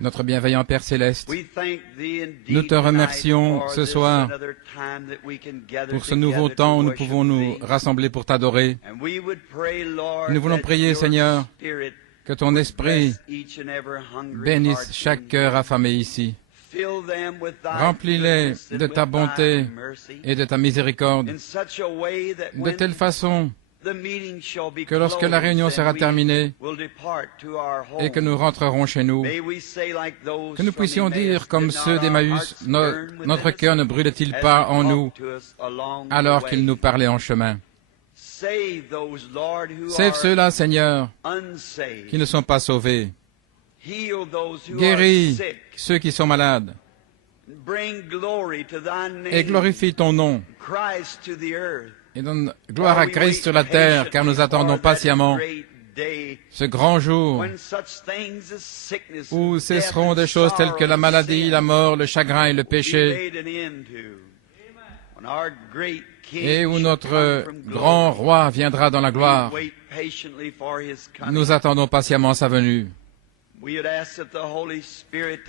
Notre bienveillant Père Céleste, nous te remercions ce soir pour ce nouveau temps où nous pouvons nous rassembler pour t'adorer. Nous voulons prier, Seigneur, que ton Esprit bénisse chaque cœur affamé ici. Remplis-les de ta bonté et de ta miséricorde, de telle façon que lorsque la réunion sera terminée et que nous rentrerons chez nous, que nous puissions dire comme ceux d'Emmaüs, notre cœur ne brûle-t-il pas en nous alors qu'il nous parlait en chemin. Save ceux-là, Seigneur, qui ne sont pas sauvés. Guéris ceux qui sont malades et glorifie ton nom. Et donne gloire à Christ sur la terre, car nous attendons patiemment ce grand jour où cesseront des choses telles que la maladie, la mort, le chagrin et le péché, et où notre grand roi viendra dans la gloire. Nous attendons patiemment sa venue. Et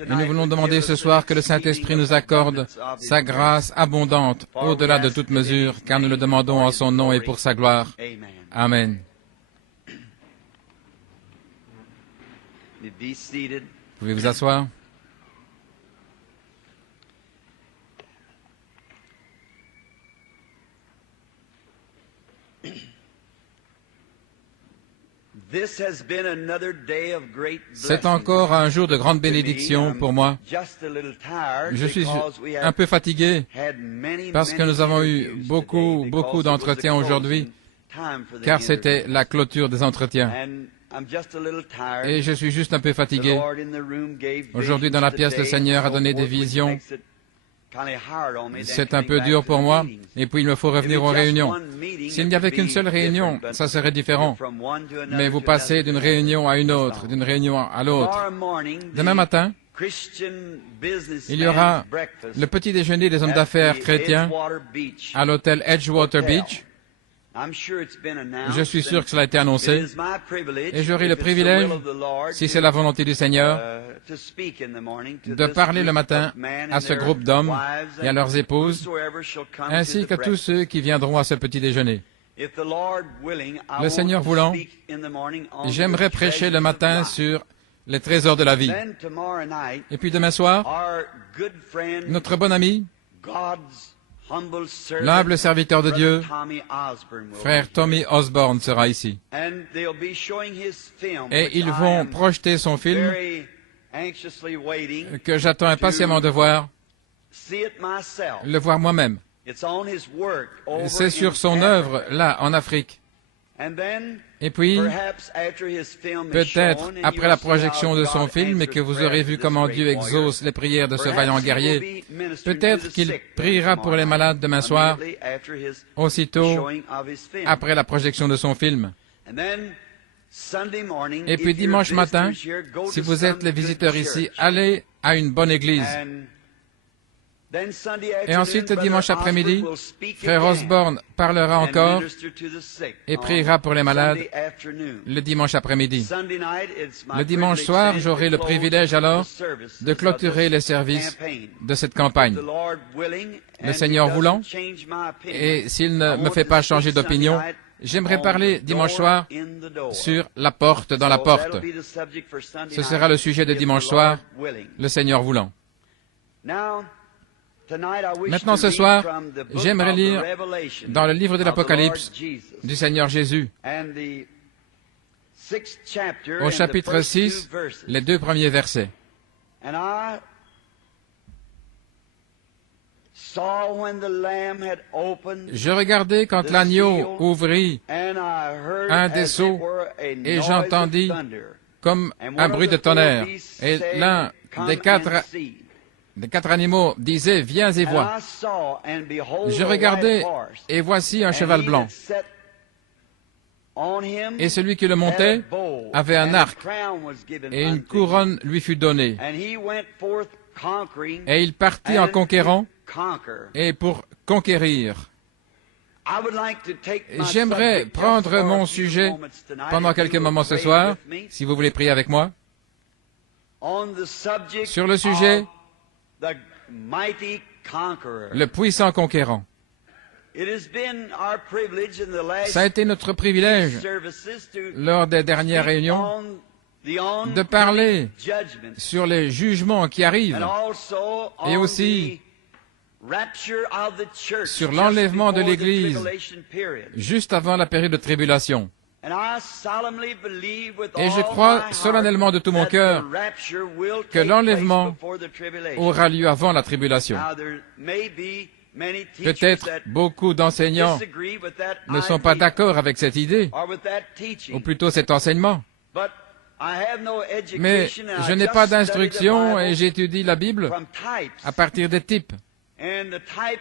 nous voulons demander ce soir que le Saint-Esprit nous accorde sa grâce abondante au-delà de toute mesure, car nous le demandons en son nom et pour sa gloire. Amen. Vous pouvez vous asseoir. C'est encore un jour de grande bénédiction pour moi. Je suis un peu fatigué parce que nous avons eu beaucoup d'entretiens aujourd'hui, car c'était la clôture des entretiens. Et je suis juste un peu fatigué. Aujourd'hui, dans la pièce, le Seigneur a donné des visions. C'est un peu dur pour moi, et puis il me faut revenir aux réunions. S'il n'y avait qu'une seule réunion, ça serait différent. Mais vous passez d'une réunion à une autre, d'une réunion à l'autre. Demain matin, il y aura le petit déjeuner des hommes d'affaires chrétiens à l'hôtel Edgewater Beach. Je suis sûr que cela a été annoncé, et j'aurai le privilège, si c'est la volonté du Seigneur, de parler le matin à ce groupe d'hommes et à leurs épouses, ainsi qu'à tous ceux qui viendront à ce petit déjeuner. Le Seigneur voulant, j'aimerais prêcher le matin sur les trésors de la vie. Et puis demain soir, notre bon ami, l'humble serviteur de Dieu, frère Tommy Osborne, sera ici. Et ils vont projeter son film que j'attends impatiemment de voir, le voir moi-même. C'est sur son œuvre, là, en Afrique. Et puis, peut-être, après la projection de son film et que vous aurez vu comment Dieu exauce les prières de ce vaillant guerrier, peut-être qu'il priera pour les malades demain soir, aussitôt après la projection de son film. Et puis dimanche matin, si vous êtes les visiteurs ici, allez à une bonne église. Et ensuite, dimanche après-midi, frère Osborne parlera encore et priera pour les malades le dimanche après-midi. Le dimanche soir, j'aurai le privilège alors de clôturer les services de cette campagne. Le Seigneur voulant, et s'il ne me fait pas changer d'opinion, j'aimerais parler dimanche soir sur la porte dans la porte. Ce sera le sujet de dimanche soir, le Seigneur voulant. Maintenant, ce soir, j'aimerais lire dans le livre de l'Apocalypse du Seigneur Jésus, au chapitre 6, les 2 premiers versets. Je regardai quand l'agneau ouvrit un des sceaux et j'entendis comme un bruit de tonnerre. Et l'un des quatre animaux disait, viens et vois. Je regardai, et voici un cheval blanc. Et celui qui le montait avait un arc, et une couronne lui fut donnée. Et il partit en conquérant, et pour conquérir. J'aimerais prendre mon sujet pendant quelques moments ce soir, si vous voulez prier avec moi, sur le sujet le puissant conquérant. Ça a été notre privilège, lors des dernières réunions, de parler sur les jugements qui arrivent et aussi sur l'enlèvement de l'Église juste avant la période de tribulation. Et je crois solennellement de tout mon cœur que l'enlèvement aura lieu avant la tribulation. Peut-être beaucoup d'enseignants ne sont pas d'accord avec cette idée, ou plutôt cet enseignement. Mais je n'ai pas d'instruction et j'étudie la Bible à partir des types.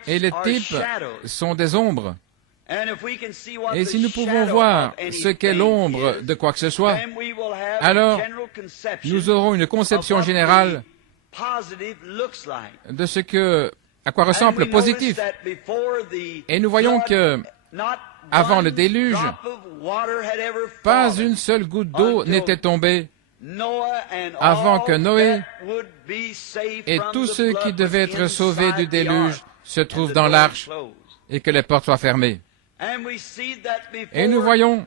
Et les types sont des ombres. Et si nous pouvons voir ce qu'est l'ombre de quoi que ce soit, alors nous aurons une conception générale de ce que, à quoi ressemble le positif. Et nous voyons que, avant le déluge, pas une seule goutte d'eau n'était tombée avant que Noé et tous ceux qui devaient être sauvés du déluge se trouvent dans l'arche et que les portes soient fermées. Et nous voyons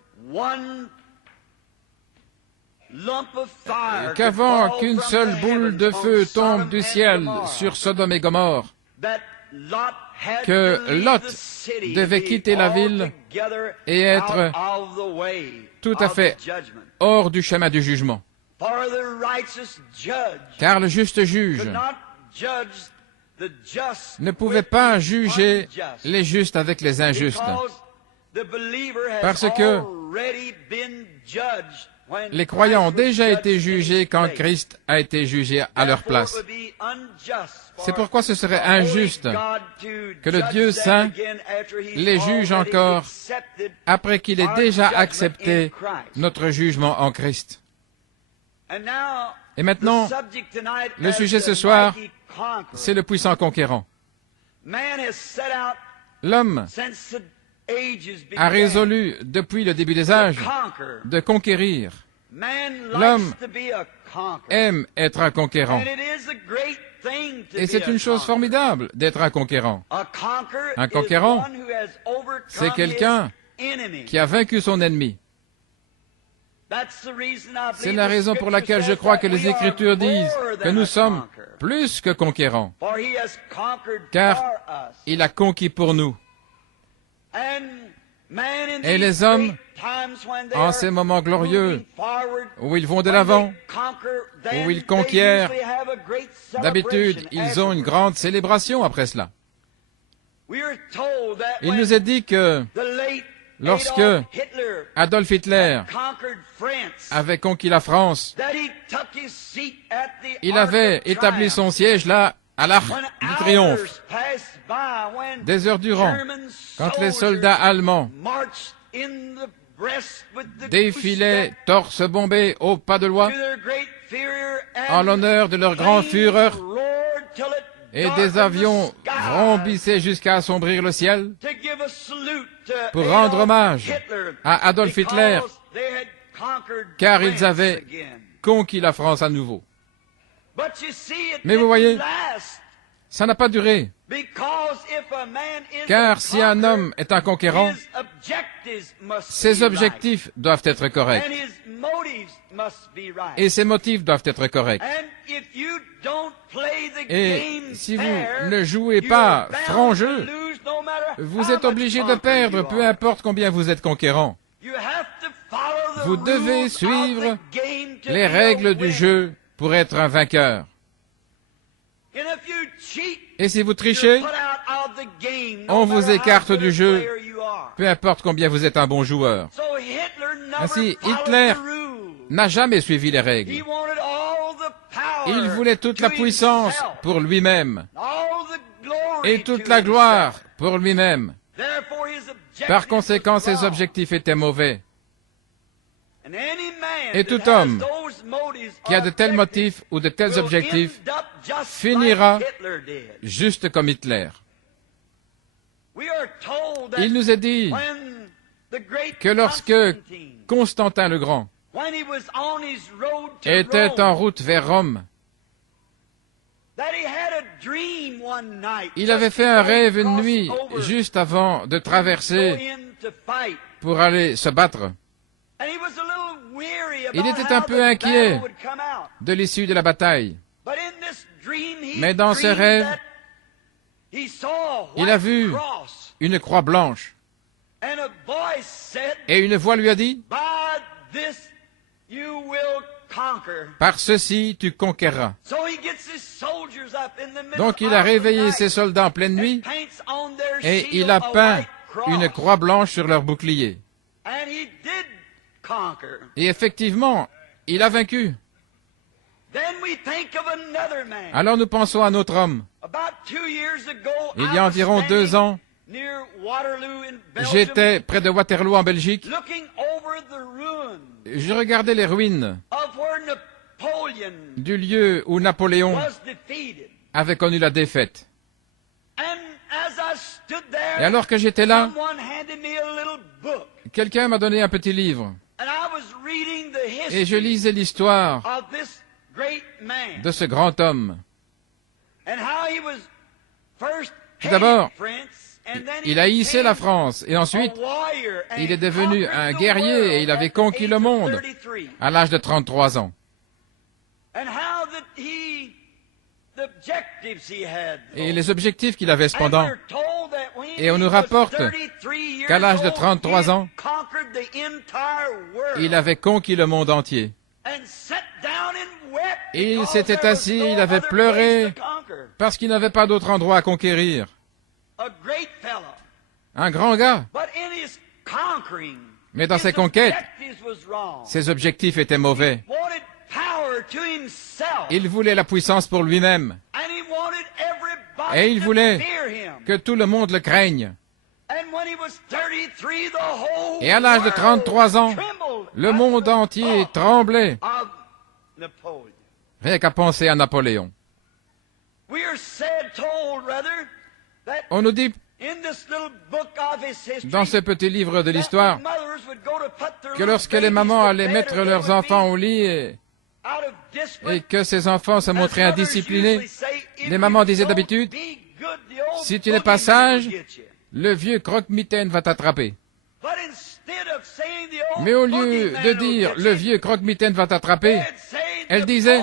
qu'avant qu'une seule boule de feu tombe du ciel sur Sodome et Gomorrhe, que Lot devait quitter la ville et être tout à fait hors du chemin du jugement. Car le juste juge ne pouvait pas juger les justes avec les injustes, parce que les croyants ont déjà été jugés quand Christ a été jugé à leur place. C'est pourquoi ce serait injuste que le Dieu saint les juge encore après qu'il ait déjà accepté notre jugement en Christ. Et maintenant, le sujet ce soir, c'est le puissant conquérant. L'homme a résolu depuis le début des âges de conquérir. L'homme aime être un conquérant. Et c'est une chose formidable d'être un conquérant. Un conquérant, c'est quelqu'un qui a vaincu son ennemi. C'est la raison pour laquelle je crois que les Écritures disent que nous sommes plus que conquérants, car il a conquis pour nous. Et les hommes, en ces moments glorieux, où ils vont de l'avant, où ils conquièrent, d'habitude, ils ont une grande célébration après cela. Il nous est dit que lorsque Adolf Hitler avait conquis la France, il avait établi son siège là, à l'Arc du Triomphe. Des heures durant, quand les soldats allemands défilaient torse bombé au pas de loi, en l'honneur de leur grand Führer, et des avions vrombissaient jusqu'à assombrir le ciel, pour rendre hommage à Adolf Hitler, car ils avaient conquis la France à nouveau. Mais vous voyez, ça n'a pas duré. Car si un homme est un conquérant, ses objectifs doivent être corrects. Et ses motifs doivent être corrects. Et si vous ne jouez pas franc jeu, vous êtes obligé de perdre, peu importe combien vous êtes conquérant. Vous devez suivre les règles du jeu pour être un vainqueur. Et si vous trichez, on vous écarte du jeu, peu importe combien vous êtes un bon joueur. Ainsi, Hitler n'a jamais suivi les règles. Il voulait toute la puissance pour lui-même et toute la gloire pour lui-même. Par conséquent, ses objectifs étaient mauvais. Et tout homme qui a de tels motifs ou de tels objectifs finira juste comme Hitler. Il nous est dit que lorsque Constantin le Grand était en route vers Rome, il avait fait un rêve une nuit juste avant de traverser pour aller se battre. Il était un peu inquiet de l'issue de la bataille. Mais dans ce rêve, il a vu une croix blanche. Et une voix lui a dit, « Par ceci, tu conquerras. » Donc il a réveillé ses soldats en pleine nuit et il a peint une croix blanche sur leur bouclier. Et effectivement, il a vaincu. Alors nous pensons à un autre homme. Il y a environ 2 ans, j'étais près de Waterloo en Belgique. Je regardais les ruines du lieu où Napoléon avait connu la défaite. Et alors que j'étais là, quelqu'un m'a donné un petit livre. Et je lisais l'histoire de ce grand homme. Tout d'abord, il a hissé la France, et ensuite, il est devenu un guerrier, et il avait conquis le monde à l'âge de 33 ans. Et les objectifs qu'il avait cependant. Et on nous rapporte qu'à l'âge de 33 ans, il avait conquis le monde entier. Et il s'était assis, il avait pleuré parce qu'il n'avait pas d'autre endroit à conquérir. Un grand gars. Mais dans ses conquêtes, ses objectifs étaient mauvais. Il voulait la puissance pour lui-même. Et il voulait que tout le monde le craigne. Et à l'âge de 33 ans, le monde entier tremblait. Rien qu'à penser à Napoléon. On nous dit, dans ce petit livre de l'histoire, que lorsque les mamans allaient mettre leurs enfants au lit et que ces enfants se montraient indisciplinés, les mamans disaient d'habitude, « Si tu n'es pas sage, le vieux croque-mitaine va t'attraper. » Mais au lieu de dire « le vieux croque-mitaine va t'attraper », elle disait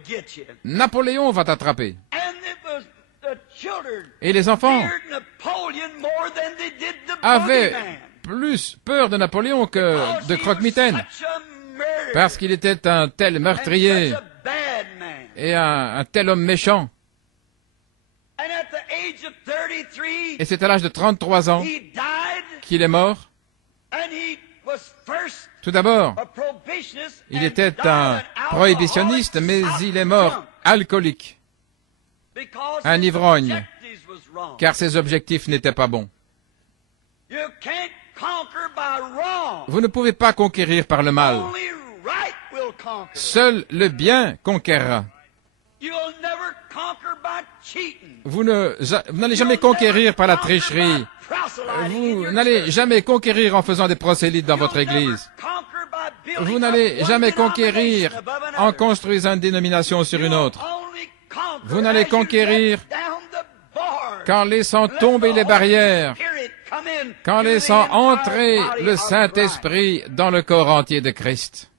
« Napoléon va t'attraper. » Et les enfants avaient plus peur de Napoléon que de croque-mitaine, parce qu'il était un tel meurtrier et un tel homme méchant. Et c'est à l'âge de 33 ans qu'il est mort. Tout d'abord, il était un prohibitionniste, mais il est mort alcoolique, un ivrogne, car ses objectifs n'étaient pas bons. Vous ne pouvez pas conquérir par le mal. Seul le bien conquérera. Vous n'allez jamais conquérir par la tricherie. Vous n'allez jamais conquérir en faisant des prosélytes dans votre église. Vous n'allez jamais conquérir en construisant une dénomination sur une autre. Vous n'allez conquérir qu'en laissant tomber les barrières, qu'en laissant entrer le Saint-Esprit dans le corps entier de Christ.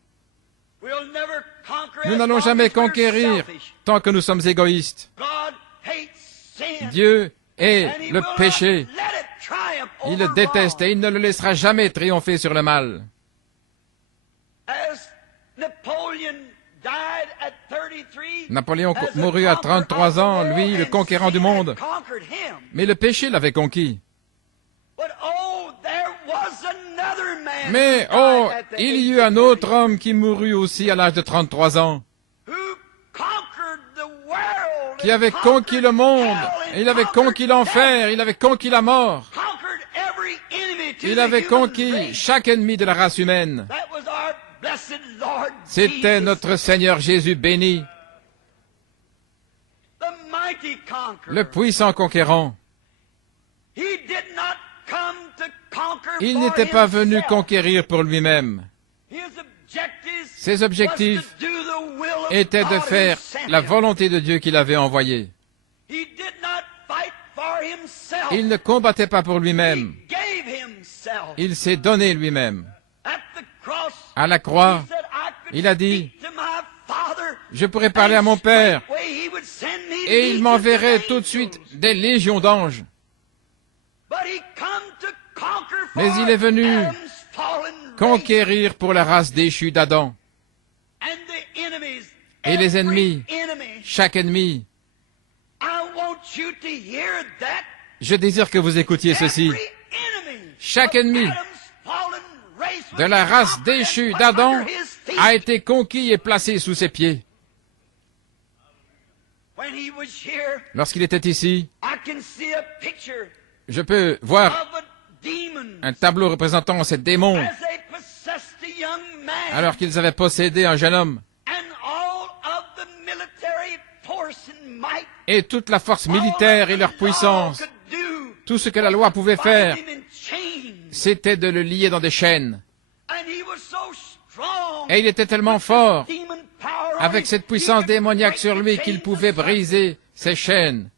Nous n'allons jamais conquérir tant que nous sommes égoïstes. Dieu hait le péché. Il le déteste et il ne le laissera jamais triompher sur le mal. Napoléon mourut à 33 ans, lui, le conquérant du monde. Mais le péché l'avait conquis. Mais, oh, il y eut un autre homme qui mourut aussi à l'âge de 33 ans, qui avait conquis le monde, il avait conquis l'enfer, il avait conquis la mort, il avait conquis chaque ennemi de la race humaine. C'était notre Seigneur Jésus béni, le puissant conquérant. Il n'était pas venu conquérir pour lui-même. Ses objectifs étaient de faire la volonté de Dieu qu'il avait envoyé. Il ne combattait pas pour lui-même. Il s'est donné lui-même. À la croix, il a dit, « Je pourrais parler à mon Père, et il m'enverrait tout de suite des légions d'anges. » Mais il est venu conquérir pour la race déchue d'Adam. Et les ennemis, chaque ennemi. Je désire que vous écoutiez ceci. Chaque ennemi de la race déchue d'Adam a été conquis et placé sous ses pieds. Lorsqu'il était ici, je peux voir un tableau représentant ces démons alors qu'ils avaient possédé un jeune homme. Et toute la force militaire et leur puissance, tout ce que la loi pouvait faire, c'était de le lier dans des chaînes. Et il était tellement fort, avec cette puissance démoniaque sur lui, qu'il pouvait briser ces chaînes.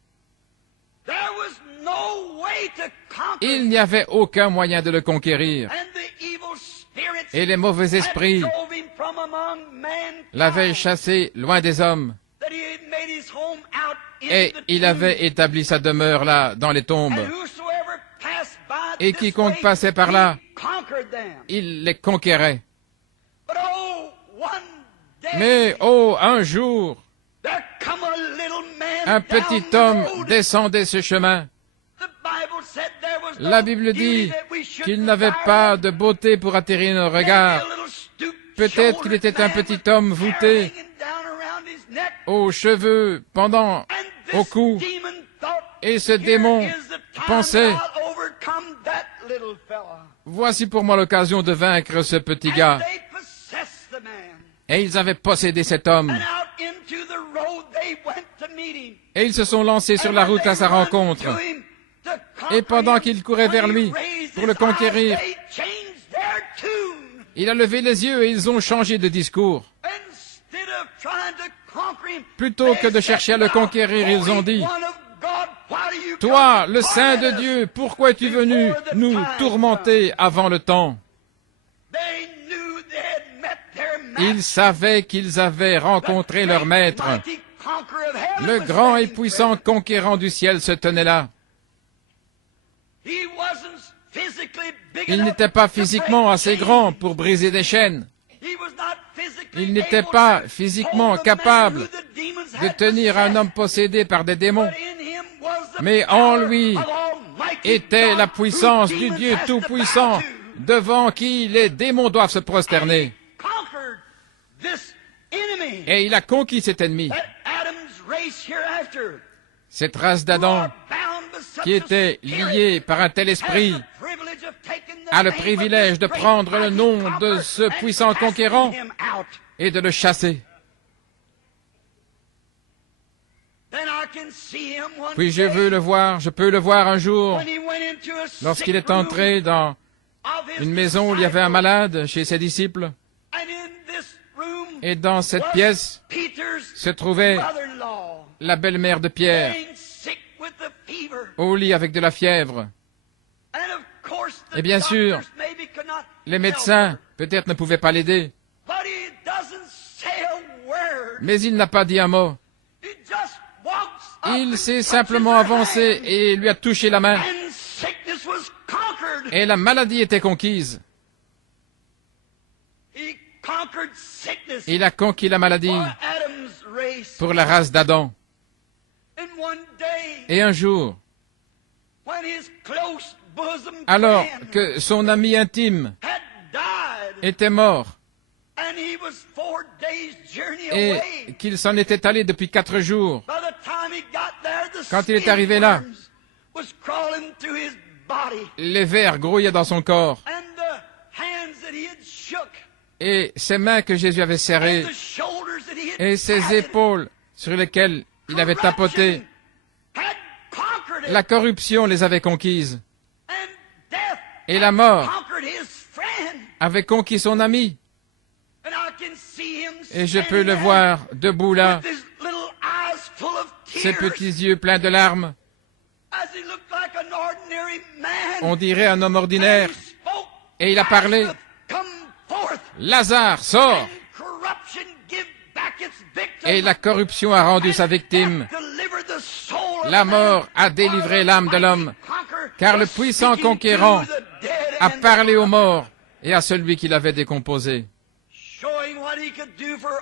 Il n'y avait aucun moyen de le conquérir. Et les mauvais esprits l'avaient chassé loin des hommes. Et il avait établi sa demeure là, dans les tombes. Et quiconque passait par là, il les conquérait. Mais, oh, un jour, un petit homme descendait ce chemin. La Bible dit qu'il n'avait pas de beauté pour attirer nos regards. Peut-être qu'il était un petit homme voûté, aux cheveux pendant au cou. Et ce démon pensait, voici pour moi l'occasion de vaincre ce petit gars. Et ils avaient possédé cet homme. Et ils se sont lancés sur la route à sa rencontre. Et pendant qu'il courait vers lui pour le conquérir, il a levé les yeux et ils ont changé de discours. Plutôt que de chercher à le conquérir, ils ont dit, « Toi, le Saint de Dieu, pourquoi es-tu venu nous tourmenter avant le temps ?» Ils savaient qu'ils avaient rencontré leur maître. Le grand et puissant conquérant du ciel se tenait là. Il n'était pas physiquement assez grand pour briser des chaînes. Il n'était pas physiquement capable de tenir un homme possédé par des démons. Mais en lui était la puissance du Dieu Tout-Puissant, devant qui les démons doivent se prosterner. Et il a conquis cet ennemi. Cette race d'Adam, qui était liée par un tel esprit, a le privilège de prendre le nom de ce puissant conquérant et de le chasser. Puis je peux le voir un jour, lorsqu'il est entré dans une maison où il y avait un malade chez ses disciples. Et dans cette pièce se trouvait la belle-mère de Pierre, au lit avec de la fièvre. Et bien sûr, les médecins peut-être ne pouvaient pas l'aider. Mais il n'a pas dit un mot. Il s'est simplement avancé et lui a touché la main. Et la maladie était conquise. Il a conquis la maladie pour la race d'Adam. Et un jour, alors que son ami intime était mort et qu'il s'en était allé depuis 4 jours, quand il est arrivé là, les vers grouillaient dans son corps. Et ses mains que Jésus avait serrées, et ses épaules sur lesquelles il avait tapoté, La corruption les avait conquises. Et la mort avait conquis son ami. Et je peux le voir debout là, ses petits yeux pleins de larmes. On dirait un homme ordinaire. Et il a parlé. Lazare, sors! Et la corruption a rendu sa victime. La mort a délivré l'âme de l'homme, car le puissant conquérant a parlé aux morts et à celui qui l'avait décomposé,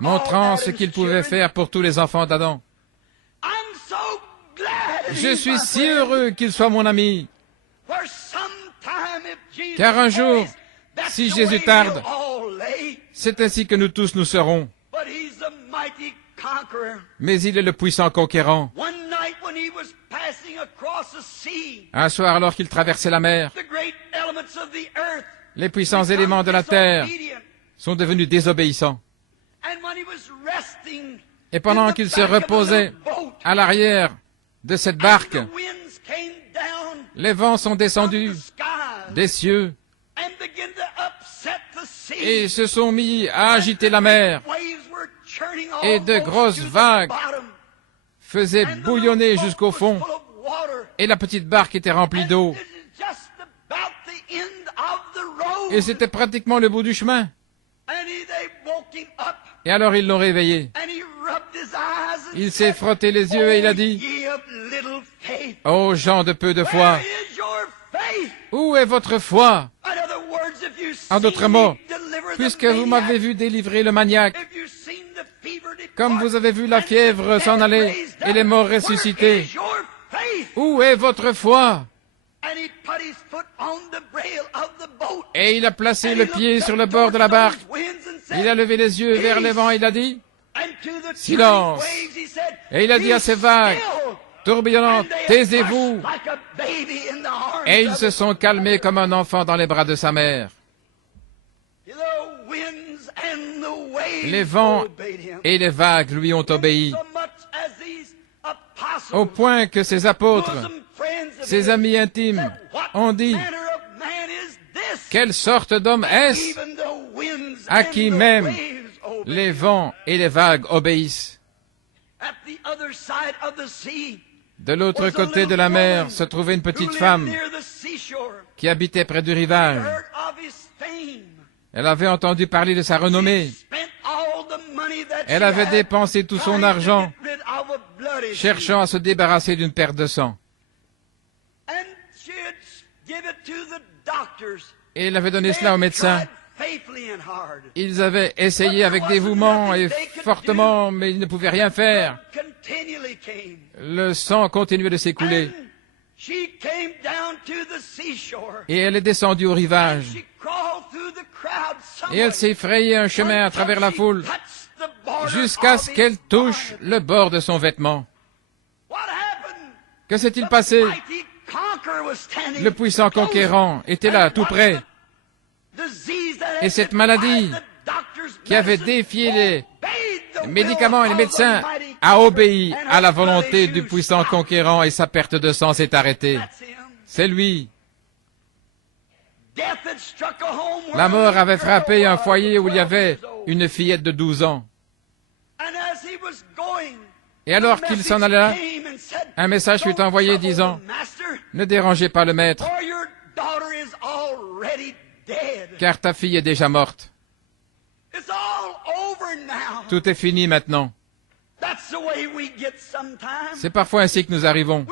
montrant ce qu'il pouvait faire pour tous les enfants d'Adam. Je suis si heureux qu'il soit mon ami, car un jour, si Jésus tarde, c'est ainsi que nous tous nous serons. Mais il est le puissant conquérant. Un soir, alors qu'il traversait la mer, les puissants éléments de la terre sont devenus désobéissants. Et pendant qu'il se reposait à l'arrière de cette barque, les vents sont descendus des cieux et se sont mis à agiter la mer. Et de grosses vagues faisaient bouillonner jusqu'au fond. Et la petite barque était remplie d'eau. Et c'était pratiquement le bout du chemin. Et alors ils l'ont réveillé. Il s'est frotté les yeux et il a dit, « Ô gens de peu de foi, où est votre foi ?» En d'autres mots, puisque vous m'avez vu délivrer le maniaque, comme vous avez vu la fièvre s'en aller et les morts ressusciter, où est votre foi? Et il a placé le pied sur le bord de la barque. Il a levé les yeux vers les vents et il a dit, « Silence !» Et il a dit à ces vagues tourbillonnantes, « Taisez-vous !» Et ils se sont calmés comme un enfant dans les bras de sa mère. Les vents et les vagues lui ont obéi, au point que ses apôtres, ses amis intimes, ont dit, « Quelle sorte d'homme est-ce à qui même les vents et les vagues obéissent ?» De l'autre côté de la mer se trouvait une petite femme qui habitait près du rivage. Elle avait entendu parler de sa renommée. Elle avait dépensé tout son argent cherchant à se débarrasser d'une perte de sang. Et elle avait donné cela aux médecins. Ils avaient essayé avec dévouement et fortement, mais ils ne pouvaient rien faire. Le sang continuait de s'écouler. Et elle est descendue au rivage. Et elle s'est frayé un chemin à travers la foule jusqu'à ce qu'elle touche le bord de son vêtement. Que s'est-il passé? Le puissant conquérant était là, tout près. Et cette maladie qui avait défié les médicaments et les médecins a obéi à la volonté du puissant conquérant et sa perte de sang s'est arrêtée. C'est lui. La mort avait frappé un foyer où il y avait une fillette de 12 ans. Et alors qu'il s'en alla, un message fut envoyé disant, « Ne dérangez pas le maître, car ta fille est déjà morte. Tout est fini maintenant. » C'est parfois ainsi que nous arrivons.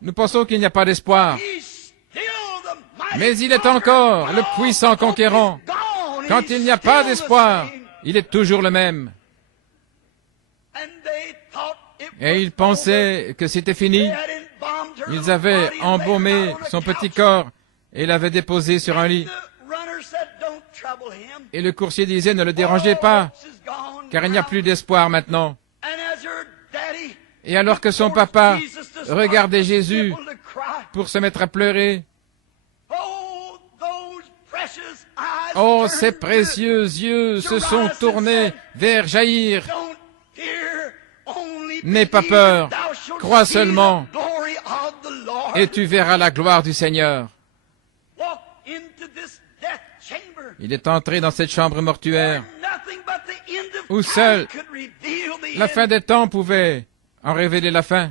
Nous pensons qu'il n'y a pas d'espoir. Mais il est encore le puissant conquérant. Quand il n'y a pas d'espoir, il est toujours le même. Et ils pensaient que c'était fini. Ils avaient embaumé son petit corps et l'avaient déposé sur un lit. Et le coursier disait, ne le dérangez pas, car il n'y a plus d'espoir maintenant. Et alors que son papa regardait Jésus pour se mettre à pleurer, oh, ces précieux yeux se sont tournés vers Jaïr. N'aie pas peur, crois seulement, et tu verras la gloire du Seigneur. Il est entré dans cette chambre mortuaire où seule la fin des temps pouvait en révéler la fin.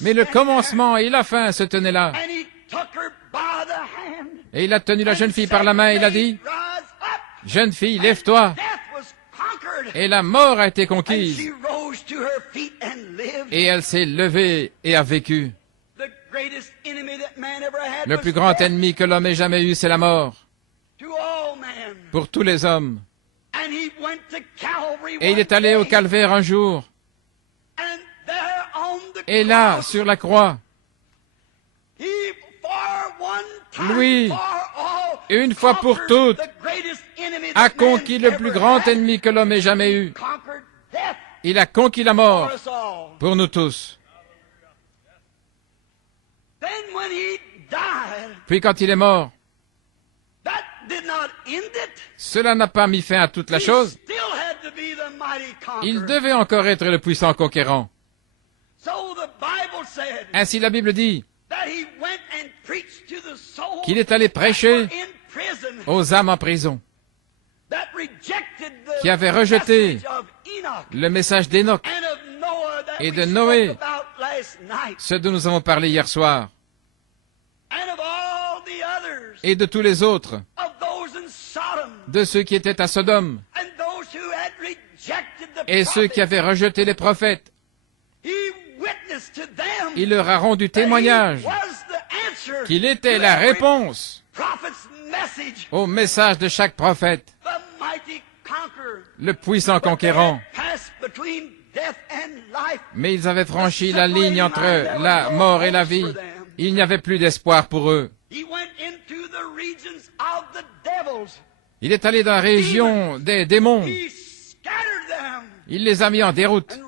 Mais le commencement et la fin se tenaient là. Et il a tenu la jeune fille par la main et il a dit, « Jeune fille, lève-toi. » Et la mort a été conquise. Et elle s'est levée et a vécu. Le plus grand ennemi que l'homme ait jamais eu, c'est la mort. Pour tous les hommes. Et il est allé au calvaire un jour. Et là, sur la croix, lui, une fois pour toutes, a conquis le plus grand ennemi que l'homme ait jamais eu. Il a conquis la mort pour nous tous. Puis quand il est mort, cela n'a pas mis fin à toute la chose. Il devait encore être le puissant conquérant. Ainsi la Bible dit qu'il est allé prêcher aux âmes en prison, qui avaient rejeté le message d'Enoch et de Noé, ce dont nous avons parlé hier soir, et de tous les autres, de ceux qui étaient à Sodome, et ceux qui avaient rejeté les prophètes. Il leur a rendu témoignage qu'il était la réponse au message de chaque prophète, le puissant conquérant. Mais ils avaient franchi la ligne entre la mort et la vie. Il n'y avait plus d'espoir pour eux. Il est allé dans la région des démons. Il les a mis en déroute.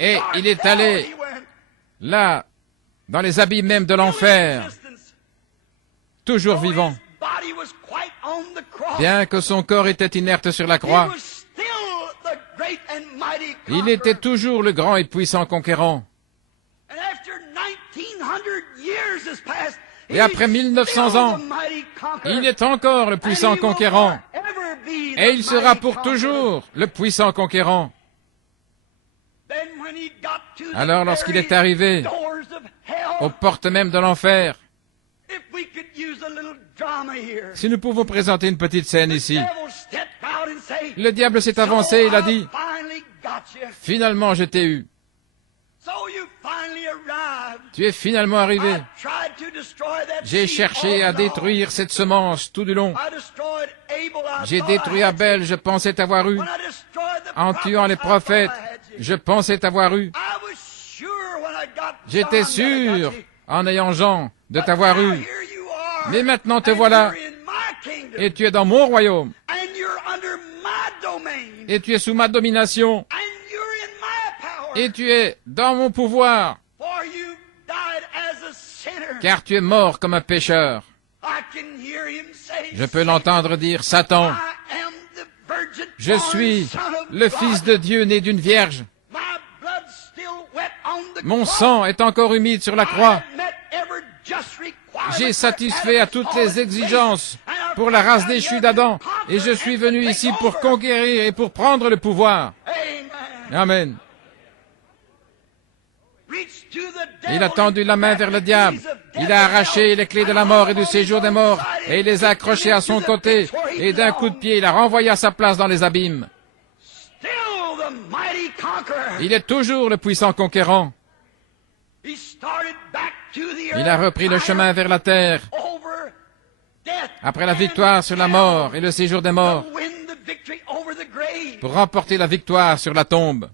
Et il est allé là, dans les abîmes même de l'enfer, toujours vivant. Bien que son corps était inerte sur la croix, il était toujours le grand et puissant conquérant. Et après 1900 ans, il est encore le puissant conquérant. Et il sera pour toujours le puissant conquérant. Alors lorsqu'il est arrivé aux portes même de l'enfer, si nous pouvons présenter une petite scène ici, le diable s'est avancé et il a dit, « Finalement je t'ai eu. Tu es finalement arrivé. J'ai cherché à détruire cette semence tout du long. J'ai détruit Abel, je pensais t'avoir eu. En tuant les prophètes, je pensais t'avoir eu. J'étais sûr, en ayant Jean, de t'avoir eu. Mais maintenant te voilà, et tu es dans mon royaume, et tu es sous ma domination, et tu es dans mon pouvoir, car tu es mort comme un pécheur. » Je peux l'entendre dire, « Satan, je suis le Fils de Dieu né d'une vierge. Mon sang est encore humide sur la croix. J'ai satisfait à toutes les exigences pour la race déchue d'Adam, et je suis venu ici pour conquérir et pour prendre le pouvoir. » Amen. Il a tendu la main vers le diable. Il a arraché les clés de la mort et du séjour des morts, et il les a accrochées à son côté, et d'un coup de pied, il a renvoyé à sa place dans les abîmes. Il est toujours le puissant conquérant. Il a repris le chemin vers la terre, après la victoire sur la mort et le séjour des morts, pour remporter la victoire sur la tombe.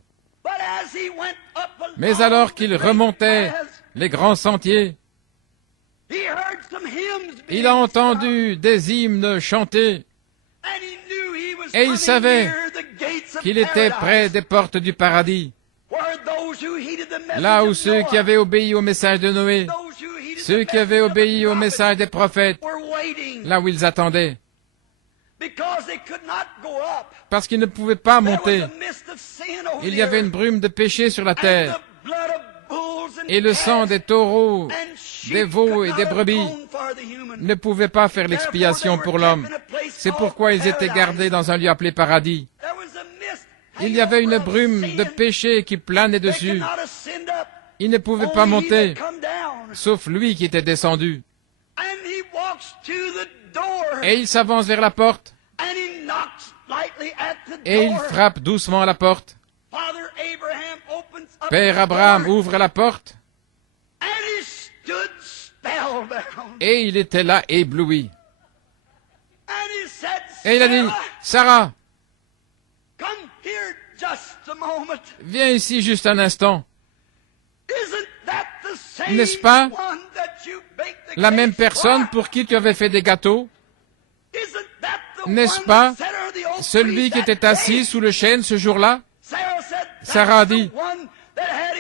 Mais alors qu'il remontait les grands sentiers, il a entendu des hymnes chantés, et il savait qu'il était près des portes du paradis, là où ceux qui avaient obéi au message de Noé, ceux qui avaient obéi au message des prophètes, là où ils attendaient, parce qu'ils ne pouvaient pas monter. Il y avait une brume de péché sur la terre, Et le sang des taureaux, des veaux et des brebis ne pouvait pas faire l'expiation pour l'homme. C'est pourquoi ils étaient gardés dans un lieu appelé paradis. Il y avait une brume de péché qui planait dessus. Il ne pouvait pas monter, sauf lui qui était descendu. Et il s'avance vers la porte, et il frappe doucement à la porte. Père Abraham ouvre la porte, et il était là ébloui. Et il a dit, Sarah, viens ici juste un instant. N'est-ce pas la même personne pour qui tu avais fait des gâteaux? N'est-ce pas celui qui était assis sous le chêne ce jour-là? Sarah a dit,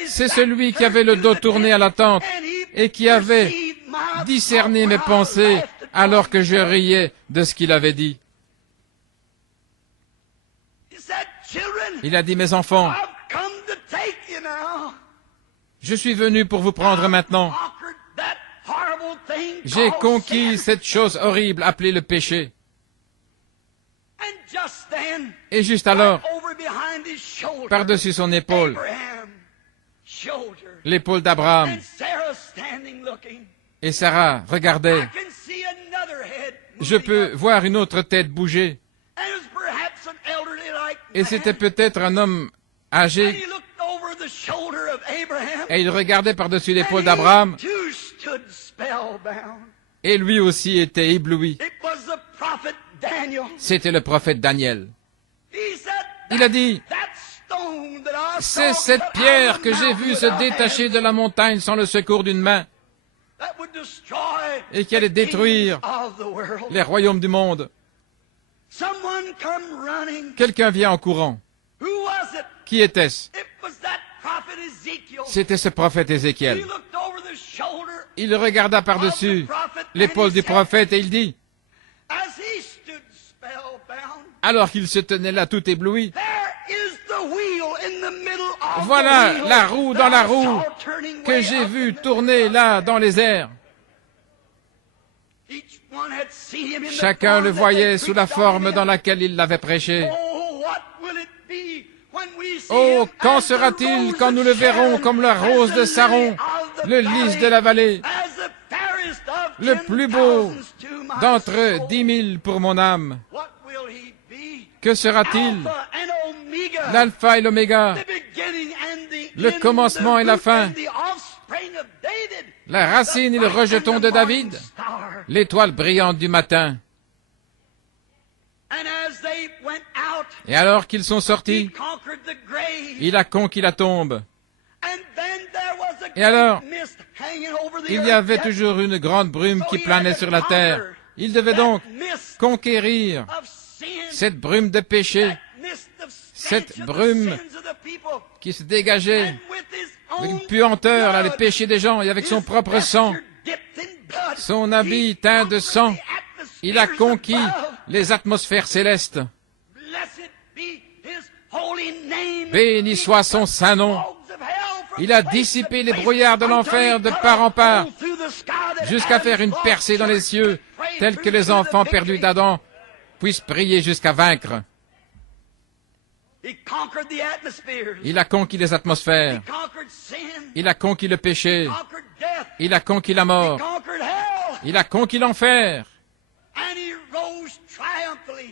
c'est celui qui avait le dos tourné à la tente et qui avait discerné mes pensées alors que je riais de ce qu'il avait dit. Il a dit, mes enfants, je suis venu pour vous prendre maintenant. J'ai conquis cette chose horrible appelée le péché. Et juste alors, par-dessus son épaule, l'épaule d'Abraham, et Sarah regardait. Je peux voir une autre tête bouger. Et c'était peut-être un homme âgé. Et il regardait par-dessus l'épaule d'Abraham. Et lui aussi était ébloui. C'était le prophète Daniel. Il a dit, c'est cette pierre que j'ai vue se détacher de la montagne sans le secours d'une main et qui allait détruire les royaumes du monde. Quelqu'un vient en courant. Qui était-ce? C'était ce prophète Ézéchiel. Il regarda par-dessus l'épaule du prophète et il dit, alors qu'il se tenait là tout ébloui, voilà la roue dans la roue que j'ai vue tourner là dans les airs. Chacun le voyait sous la forme dans laquelle il l'avait prêché. Oh, quand sera-t-il quand nous le verrons comme la rose de Saron, le lys de la vallée, le plus beau d'entre 10 000 pour mon âme? Que sera-t-il? L'alpha et l'oméga, le commencement et la fin, la racine et le rejeton de David, l'étoile brillante du matin. Et alors qu'ils sont sortis, il a conquis la tombe. Et alors, il y avait toujours une grande brume qui planait sur la terre. Il devait donc conquérir cette brume de péché, cette brume qui se dégageait avec une puanteur, là, les péchés des gens, et avec son propre sang, son habit teint de sang, il a conquis les atmosphères célestes. Béni soit son saint nom. Il a dissipé les brouillards de l'enfer de part en part, jusqu'à faire une percée dans les cieux, telle que les enfants perdus d'Adam puissent prier jusqu'à vaincre. Il a conquis les atmosphères. Il a conquis le péché. Il a conquis la mort. Il a conquis l'enfer.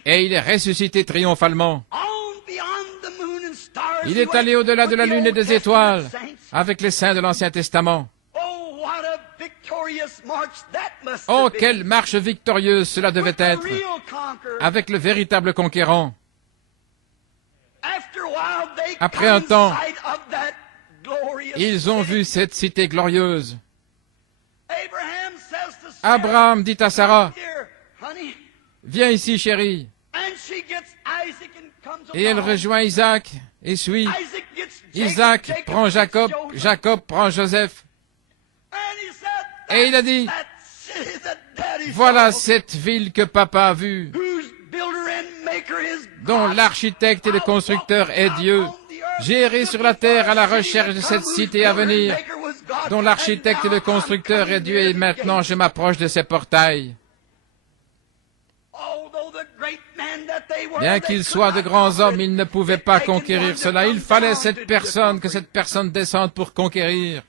Et il est ressuscité triomphalement. Il est allé au-delà de la lune et des étoiles avec les saints de l'Ancien Testament. Oh, quelle marche victorieuse cela devait être avec le véritable conquérant. Après un temps, ils ont vu cette cité glorieuse. Abraham dit à Sarah, « Viens ici, chérie. » Et elle rejoint Isaac et suit. Isaac prend Jacob, Jacob prend Joseph. Et il a dit, « Voilà cette ville que papa a vue, dont l'architecte et le constructeur est Dieu. J'ai erré sur la terre à la recherche de cette cité à venir, dont l'architecte et le constructeur est Dieu, et maintenant je m'approche de ces portails. Bien qu'ils soient de grands hommes, ils ne pouvaient pas conquérir cela. Il fallait que cette personne descende pour conquérir.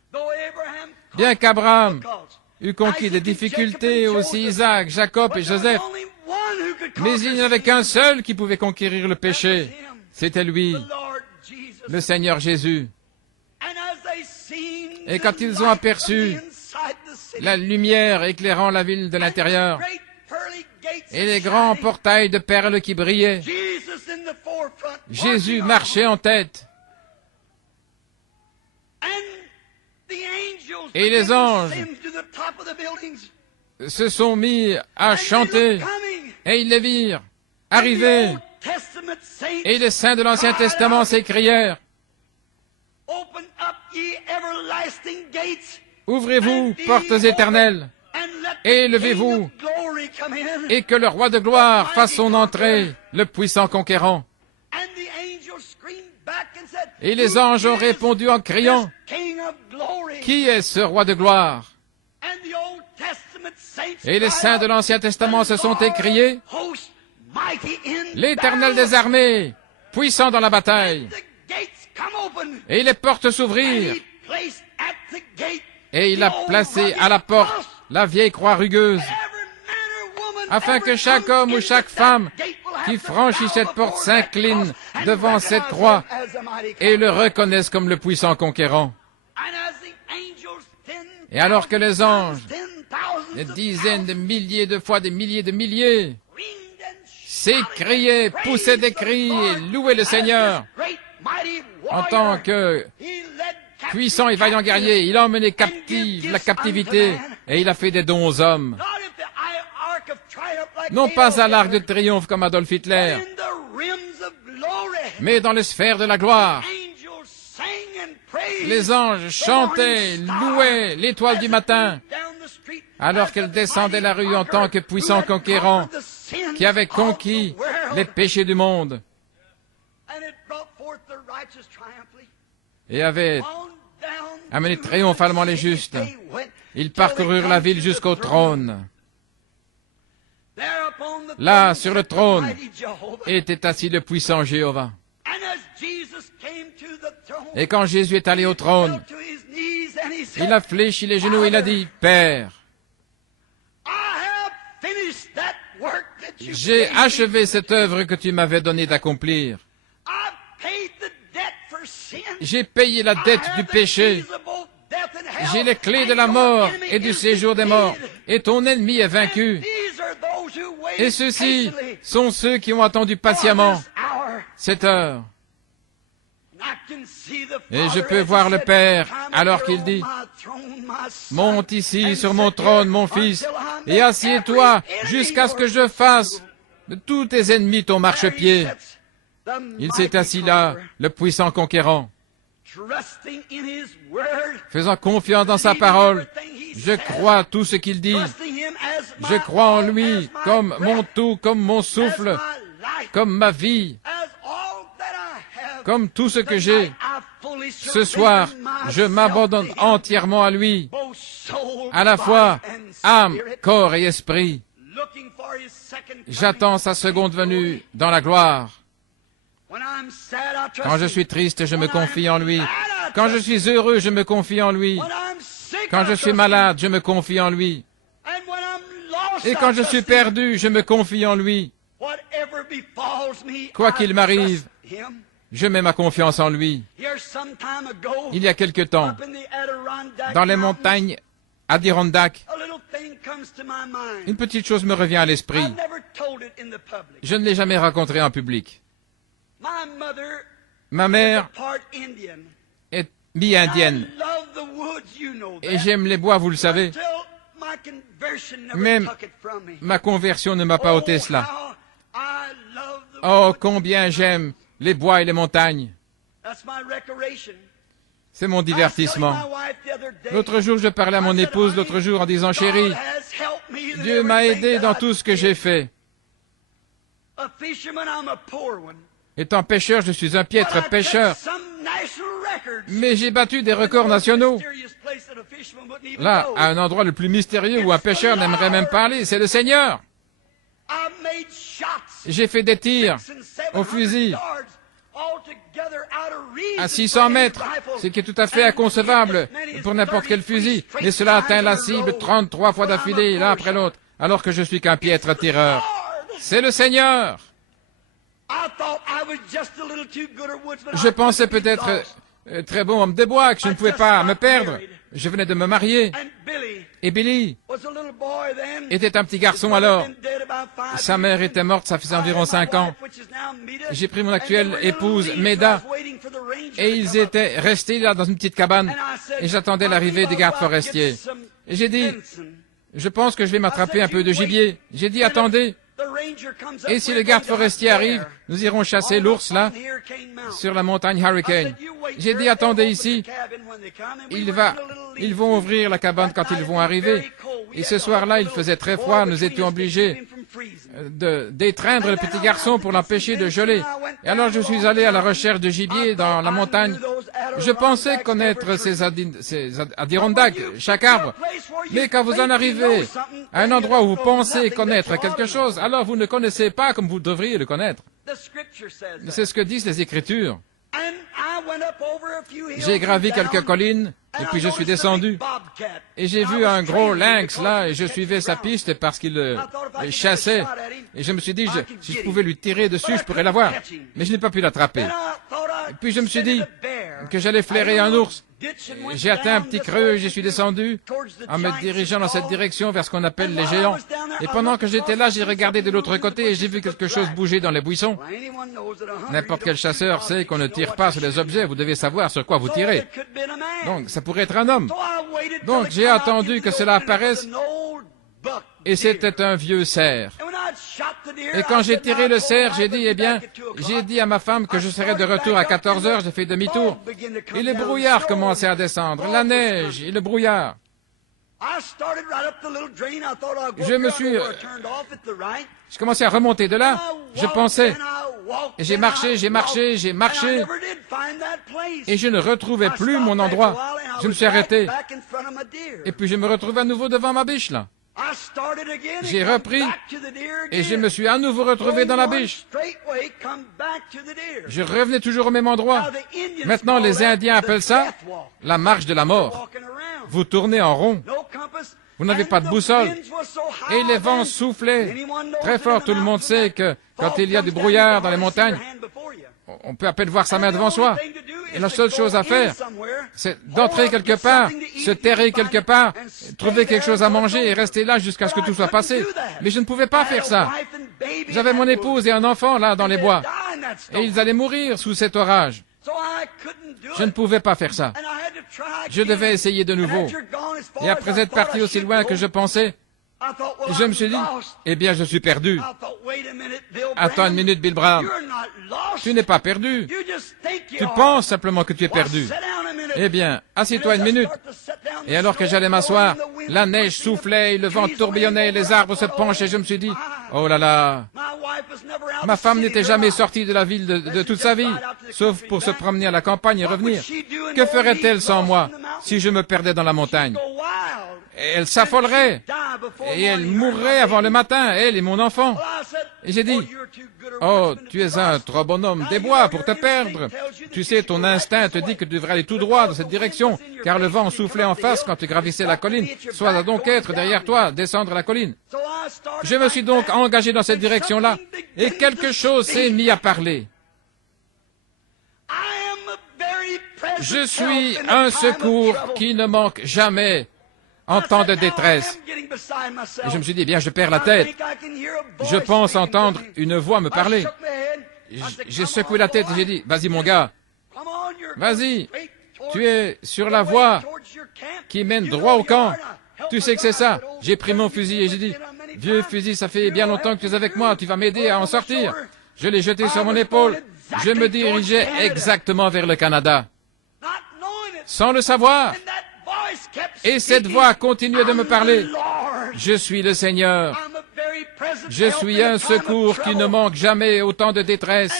Bien qu'Abraham eût conquis des difficultés, aussi Isaac, Jacob et Joseph, mais il n'y avait qu'un seul qui pouvait conquérir le péché. C'était lui, le Seigneur Jésus. Et quand ils ont aperçu la lumière éclairant la ville de l'intérieur, et les grands portails de perles qui brillaient, Jésus marchait en tête. Et les anges se sont mis à chanter, et ils les virent arriver. Et les saints de l'Ancien Testament s'écrièrent, ouvrez-vous, portes éternelles, et levez-vous, et que le roi de gloire fasse son entrée, le puissant conquérant. Et les anges ont répondu en criant, qui est ce roi de gloire? Et les saints de l'Ancien Testament se sont écriés, l'Éternel des armées, puissant dans la bataille. Et les portes s'ouvrirent, et il a placé à la porte la vieille croix rugueuse, afin que chaque homme ou chaque femme qui franchit cette porte s'incline devant cette croix et le reconnaisse comme le puissant conquérant. Et alors que les anges, des dizaines de milliers de fois, des milliers de milliers, s'écriaient, poussaient des cris et louaient le Seigneur, en tant que puissant et vaillant guerrier, il a emmené captive la captivité et il a fait des dons aux hommes. Non pas à l'arc de triomphe comme Adolf Hitler, mais dans les sphères de la gloire. Les anges chantaient, louaient l'étoile du matin, alors qu'elle descendait la rue en tant que puissant conquérant qui avait conquis les péchés du monde et avait amené triomphalement les justes. Ils parcoururent la ville jusqu'au trône. Là, sur le trône, était assis le puissant Jéhovah. Et quand Jésus est allé au trône, il a fléchi les genoux et il a dit, Père, j'ai achevé cette œuvre que tu m'avais donné d'accomplir. J'ai payé la dette du péché. J'ai les clés de la mort et du séjour des morts. Et ton ennemi est vaincu. Et ceux-ci sont ceux qui ont attendu patiemment cette heure. Et je peux voir le Père alors qu'il dit, monte ici sur mon trône, mon fils, et assieds-toi jusqu'à ce que je fasse de tous tes ennemis ton marchepied. Il s'est assis là, le puissant conquérant, faisant confiance dans sa parole. Je crois tout ce qu'il dit. Je crois en lui comme mon tout, comme mon souffle, comme ma vie, comme tout ce que j'ai. Ce soir, je m'abandonne entièrement à lui, à la fois âme, corps et esprit. J'attends sa seconde venue dans la gloire. Quand je suis triste, je me confie en lui. Quand je suis heureux, je me confie en lui. Quand je suis malade, je me confie en lui. Et quand je suis perdu, je me confie en lui. Quoi qu'il m'arrive, je mets ma confiance en lui. Il y a quelque temps, dans les montagnes Adirondack, une petite chose me revient à l'esprit. Je ne l'ai jamais racontée en public. Ma mère est mi-indienne et j'aime les bois, vous le savez. Même ma conversion ne m'a pas ôté cela. Oh, combien j'aime les bois et les montagnes. C'est mon divertissement. L'autre jour, je parlais à mon épouse l'autre jour en disant, chérie, Dieu m'a aidé dans tout ce que j'ai fait. Étant pêcheur, je suis un piètre pêcheur. Mais j'ai battu des records nationaux. Là, à un endroit le plus mystérieux où un pêcheur n'aimerait même pas aller, c'est le Seigneur. J'ai fait des tirs au fusil à 600 mètres, ce qui est tout à fait inconcevable pour n'importe quel fusil. Mais cela atteint la cible 33 fois d'affilée, l'un après l'autre, alors que je suis qu'un piètre tireur. C'est le Seigneur. Je pensais peut-être très bon homme de bois, que je ne pouvais pas me perdre. Je venais de me marier. Et Billy était un petit garçon alors. Sa mère était morte, ça faisait environ 5 ans. J'ai pris mon actuelle épouse, Meda, et ils étaient restés là dans une petite cabane. Et j'attendais l'arrivée des gardes forestiers. Et j'ai dit, je pense que je vais m'attraper un peu de gibier. J'ai dit, attendez. Et si le garde forestier arrive, nous irons chasser l'ours là, sur la montagne Hurricane. J'ai dit, attendez ici. Ils vont ouvrir la cabane quand ils vont arriver. Et ce soir-là, il faisait très froid, nous étions obligés d'étreindre le petit garçon pour l'empêcher de geler. Et alors je suis allé à la recherche de gibier dans la montagne. Je pensais connaître ces Adirondacks, chaque arbre. Mais quand vous en arrivez à un endroit où vous pensez connaître quelque chose, alors vous ne connaissez pas comme vous devriez le connaître. C'est ce que disent les Écritures. J'ai gravi quelques collines, et puis je suis descendu. Et j'ai vu un gros lynx là, et je suivais sa piste parce qu'il chassait. Et je me suis dit, si je pouvais lui tirer dessus, je pourrais l'avoir. Mais je n'ai pas pu l'attraper. Et puis je me suis dit que j'allais flairer un ours. J'ai atteint un petit creux, j'y suis descendu en me dirigeant dans cette direction vers ce qu'on appelle les géants. Et pendant que j'étais là, j'ai regardé de l'autre côté et j'ai vu quelque chose bouger dans les buissons. N'importe quel chasseur sait qu'on ne tire pas sur les objets, vous devez savoir sur quoi vous tirez. Donc, ça pourrait être un homme. Donc, j'ai attendu que cela apparaisse et c'était un vieux cerf. Et quand j'ai tiré le cerf, j'ai dit à ma femme que je serais de retour à 14 heures, j'ai fait demi-tour. Et le brouillard commençait à descendre, la neige et le brouillard. Je commençais à remonter de là, je pensais, et j'ai marché, et je ne retrouvais plus mon endroit. Je me suis arrêté, et puis je me retrouvais à nouveau devant ma biche, là. J'ai repris, et je me suis à nouveau retrouvé dans la biche. Je revenais toujours au même endroit. Maintenant, les Indiens appellent ça la marche de la mort. Vous tournez en rond. Vous n'avez pas de boussole. Et les vents soufflaient très fort. Tout le monde sait que quand il y a du brouillard dans les montagnes, on peut à peine voir sa main devant soi. Et la seule chose à faire, c'est d'entrer quelque part, se terrer quelque part, trouver quelque chose à manger et rester là jusqu'à ce que tout soit passé. Mais je ne pouvais pas faire ça. J'avais mon épouse et un enfant là dans les bois. Et ils allaient mourir sous cet orage. Je ne pouvais pas faire ça. Je devais essayer de nouveau. Et après être parti aussi loin que je pensais, je me suis dit, eh bien, je suis perdu. Attends une minute, Bill Brown. Tu n'es pas perdu. Tu penses simplement que tu es perdu. Eh bien, assieds-toi une minute. Et alors que j'allais m'asseoir, la neige soufflait, le vent tourbillonnait, les arbres se penchaient. Je me suis dit, oh là là, ma femme n'était jamais sortie de la ville de toute sa vie, sauf pour se promener à la campagne et revenir. Que ferait-elle sans moi si je me perdais dans la montagne? Elle s'affolerait et elle mourrait avant le matin, elle et mon enfant. Et j'ai dit, oh, tu es un trop bon homme des bois pour te perdre. Tu sais, ton instinct te dit que tu devrais aller tout droit dans cette direction, car le vent soufflait en face quand tu gravissais la colline. Soit donc être derrière toi, descendre la colline. Je me suis donc engagé dans cette direction-là, et quelque chose s'est mis à parler. Je suis un secours qui ne manque jamais en temps de détresse. Et je me suis dit, eh bien, je perds la tête. Je pense entendre une voix me parler. J'ai secoué la tête et j'ai dit, vas-y mon gars, vas-y, tu es sur la voie qui mène droit au camp. Tu sais que c'est ça. J'ai pris mon fusil et j'ai dit, vieux fusil, ça fait bien longtemps que tu es avec moi, tu vas m'aider à en sortir. Je l'ai jeté sur mon épaule. Je me dirigeais exactement vers le Canada, sans le savoir. Et cette voix continuait de me parler. Je suis le Seigneur. Je suis un secours qui ne manque jamais au temps de détresse.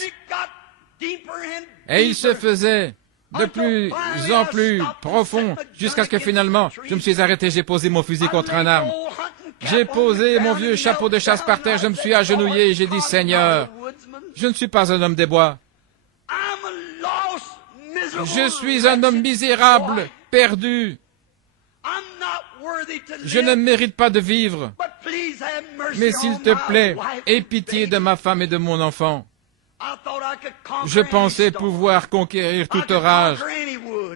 Et il se faisait de plus en plus profond, jusqu'à ce que finalement, je me suis arrêté, j'ai posé mon fusil contre un arbre. J'ai posé mon vieux chapeau de chasse par terre, je me suis agenouillé et j'ai dit, Seigneur, je ne suis pas un homme des bois. Je suis un homme misérable, perdu. Je ne mérite pas de vivre. Mais s'il te plaît, aie pitié de ma femme et de mon enfant. Je pensais pouvoir conquérir tout orage,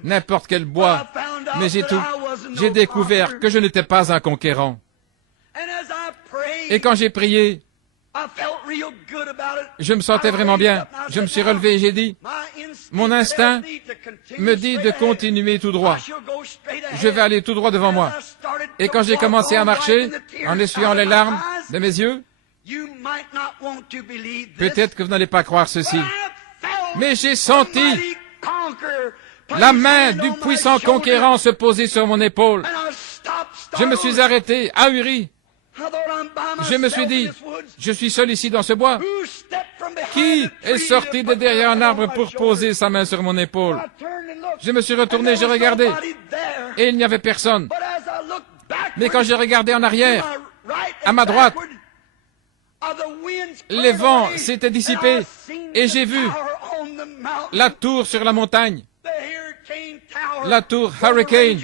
n'importe quel bois, mais j'ai découvert que je n'étais pas un conquérant. Et quand j'ai prié, je me sentais vraiment bien. Je me suis relevé et j'ai dit, mon instinct me dit de continuer tout droit. Je vais aller tout droit devant moi. Et quand j'ai commencé à marcher, en essuyant les larmes de mes yeux, peut-être que vous n'allez pas croire ceci, mais j'ai senti la main du puissant conquérant se poser sur mon épaule. Je me suis arrêté, ahuri. Je me suis dit, je suis seul ici dans ce bois. Qui est sorti de derrière un arbre pour poser sa main sur mon épaule? Je me suis retourné, j'ai regardé, et il n'y avait personne. Mais quand j'ai regardé en arrière, à ma droite, les vents s'étaient dissipés, et j'ai vu la tour sur la montagne, la tour Hurricane,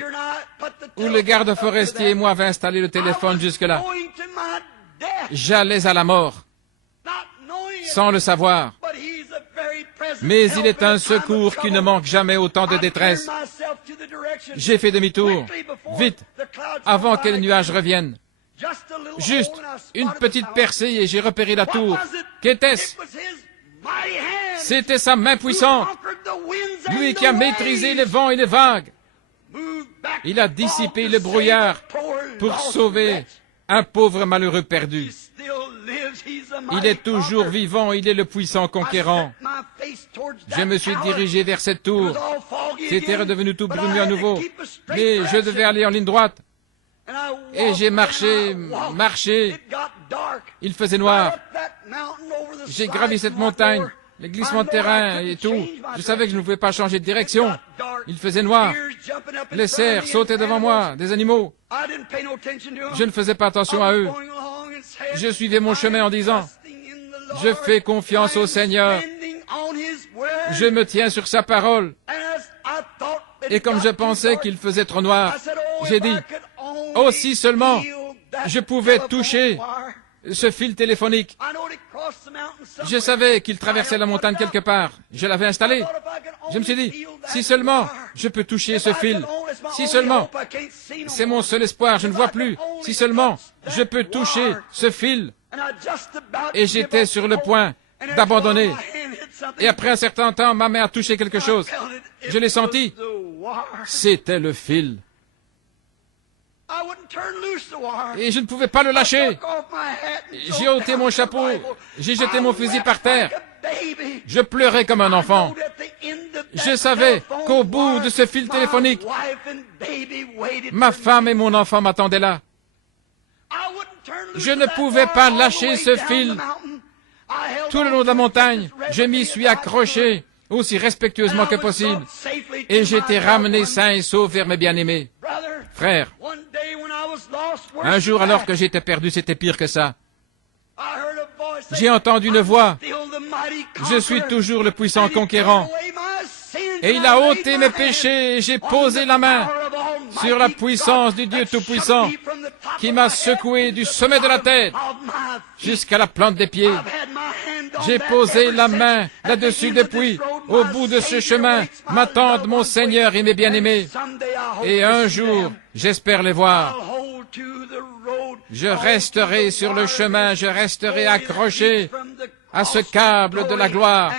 où le garde forestier et moi avait installé le téléphone jusque-là. J'allais à la mort, sans le savoir. Mais il est un secours qui ne manque jamais au temps de détresse. J'ai fait demi-tour, vite, avant que les nuages reviennent. Juste une petite percée et j'ai repéré la tour. Qu'était-ce? C'était sa main puissante, lui qui a maîtrisé les vents et les vagues. Il a dissipé le brouillard pour sauver un pauvre malheureux perdu. Il est toujours vivant, il est le puissant conquérant. Je me suis dirigé vers cette tour. C'était redevenu tout brumeux à nouveau, mais je devais aller en ligne droite. Et j'ai marché. Il faisait noir. J'ai gravi cette montagne, les glissements de terrain et tout. Je savais que je ne pouvais pas changer de direction. Il faisait noir. Les cerfs sautaient devant moi, des animaux. Je ne faisais pas attention à eux. Je suivais mon chemin en disant, je fais confiance au Seigneur. Je me tiens sur sa parole. Et comme je pensais qu'il faisait trop noir, j'ai dit, oh, si seulement je pouvais toucher ce fil téléphonique. Je savais qu'il traversait la montagne quelque part. Je l'avais installé. Je me suis dit, si seulement je peux toucher ce fil, si seulement, c'est mon seul espoir, je ne vois plus, si seulement je peux toucher ce fil. Et j'étais sur le point d'abandonner. Et après un certain temps, ma main a touché quelque chose. Je l'ai senti. C'était le fil. Et je ne pouvais pas le lâcher. J'ai ôté mon chapeau, j'ai jeté mon fusil par terre. Je pleurais comme un enfant. Je savais qu'au bout de ce fil téléphonique, ma femme et mon enfant m'attendaient là. Je ne pouvais pas lâcher ce fil. Tout le long de la montagne, je m'y suis accroché aussi respectueusement que possible. Et j'étais ramené sain et sauf vers mes bien-aimés. Frère, un jour alors que j'étais perdu, c'était pire que ça. J'ai entendu une voix. Je suis toujours le puissant conquérant. Et il a ôté mes péchés et j'ai posé la main sur la puissance du Dieu Tout-Puissant qui m'a secoué du sommet de la tête jusqu'à la plante des pieds. J'ai posé la main là-dessus depuis. Au bout de ce chemin m'attendent mon Seigneur et mes bien-aimés. Et un jour, j'espère les voir. Je resterai sur le chemin, je resterai accroché à ce câble de la gloire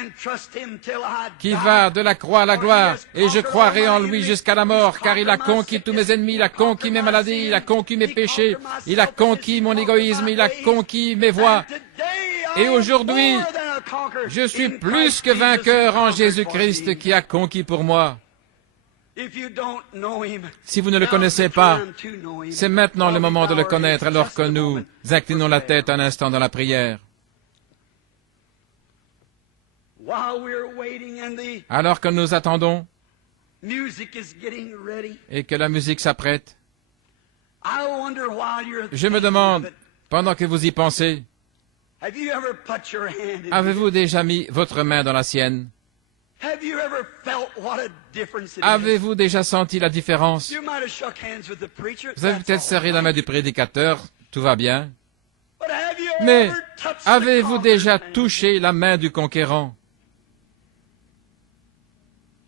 qui va de la croix à la gloire, et je croirai en lui jusqu'à la mort, car il a conquis tous mes ennemis, il a conquis mes maladies, il a conquis mes péchés, il a conquis mon égoïsme, il a conquis mes voies. Et aujourd'hui, je suis plus que vainqueur en Jésus-Christ qui a conquis pour moi. Si vous ne le connaissez pas, c'est maintenant le moment de le connaître alors que nous inclinons la tête un instant dans la prière. Alors que nous attendons et que la musique s'apprête, je me demande, pendant que vous y pensez, avez-vous déjà mis votre main dans la sienne? Avez-vous déjà senti la différence? Vous avez peut-être serré la main du prédicateur, tout va bien. Mais avez-vous déjà touché la main du conquérant?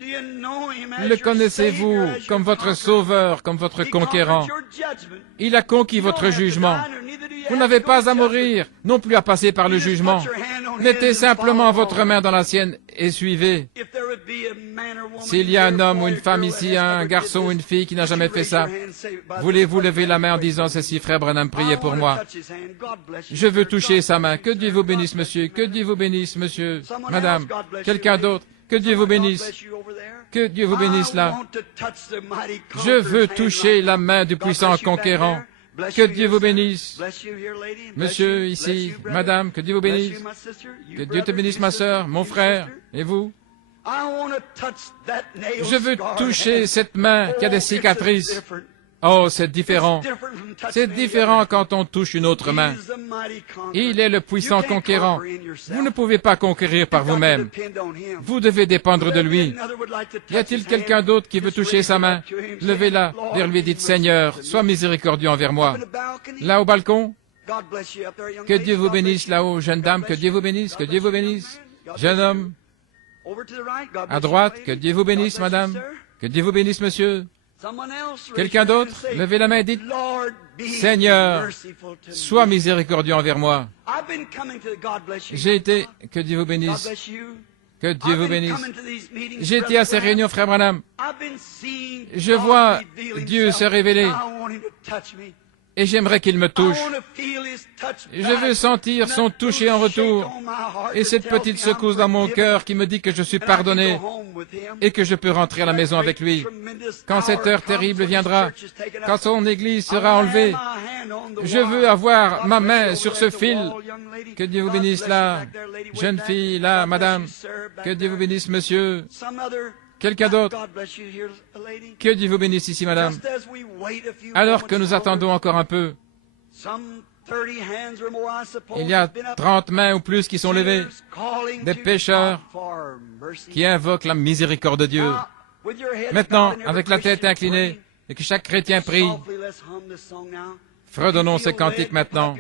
Le connaissez-vous comme votre sauveur, comme votre conquérant? Il a conquis votre jugement. Vous n'avez pas à mourir, non plus à passer par le jugement. Mettez simplement votre main dans la sienne et suivez. S'il y a un homme ou une femme ici, un garçon ou une fille qui n'a jamais fait ça, voulez-vous lever la main en disant ceci, frère Branham, priez pour moi. Je veux toucher sa main. Que Dieu vous bénisse, monsieur. Que Dieu vous bénisse, monsieur, madame. Quelqu'un d'autre. Que Dieu vous bénisse. Que Dieu vous bénisse là. Je veux toucher la main du puissant conquérant. Que Dieu vous bénisse. Monsieur, ici, madame, que Dieu vous bénisse. Que Dieu te bénisse, ma sœur, mon frère, et vous. Je veux toucher cette main qui a des cicatrices. Oh, c'est différent. C'est différent quand on touche une autre main. Il est le puissant conquérant. Vous ne pouvez pas conquérir par vous-même. Vous devez dépendre de lui. Y a-t-il quelqu'un d'autre qui veut toucher sa main? Levez-la vers lui et dites, Seigneur, sois miséricordieux envers moi. Là au balcon, que Dieu vous bénisse là-haut, jeune dame, que Dieu vous bénisse, que Dieu vous bénisse. Jeune homme, à droite, que Dieu vous bénisse, madame, que Dieu vous bénisse, monsieur. Quelqu'un d'autre? Levez la main et dites, Seigneur, sois miséricordieux envers moi. J'ai été, que Dieu vous bénisse, que Dieu vous bénisse. J'ai été à ces réunions, frère Branham. Je vois Dieu se révéler et j'aimerais qu'il me touche. Je veux sentir son toucher en retour et cette petite secousse dans mon cœur qui me dit que je suis pardonné et que je peux rentrer à la maison avec lui. Quand cette heure terrible viendra, quand son église sera enlevée, je veux avoir ma main sur ce fil. Que Dieu vous bénisse là, jeune fille, là, madame. Que Dieu vous bénisse, monsieur. Quelqu'un d'autre? Que Dieu vous bénisse ici, madame. Alors que nous attendons encore un peu, il y a 30 mains ou plus qui sont levées, des pécheurs qui invoquent la miséricorde de Dieu. Maintenant, avec la tête inclinée, et que chaque chrétien prie, fredonnons ce cantique maintenant.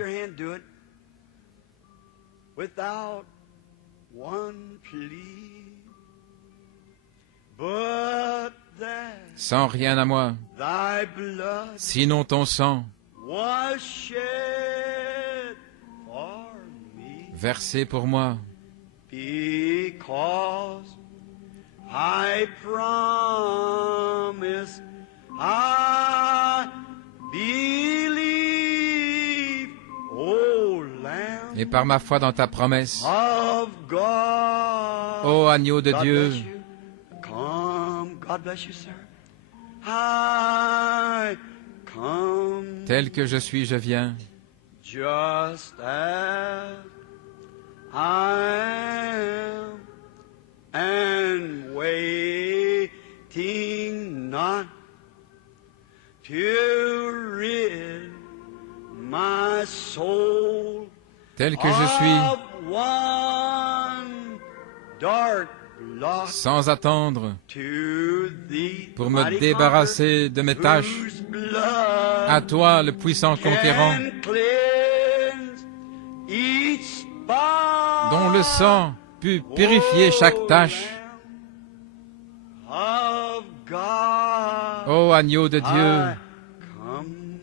Sans rien à moi, sinon ton sang, versé pour moi, et par ma foi dans ta promesse, ô agneau de Dieu, tel que je suis, je viens. Just as I am, and waiting not to rid my soul tel que je suis, sans attendre, pour me débarrasser de mes tâches, à toi, le puissant conquérant, dont le sang put purifier chaque tâche. Ô agneau de Dieu,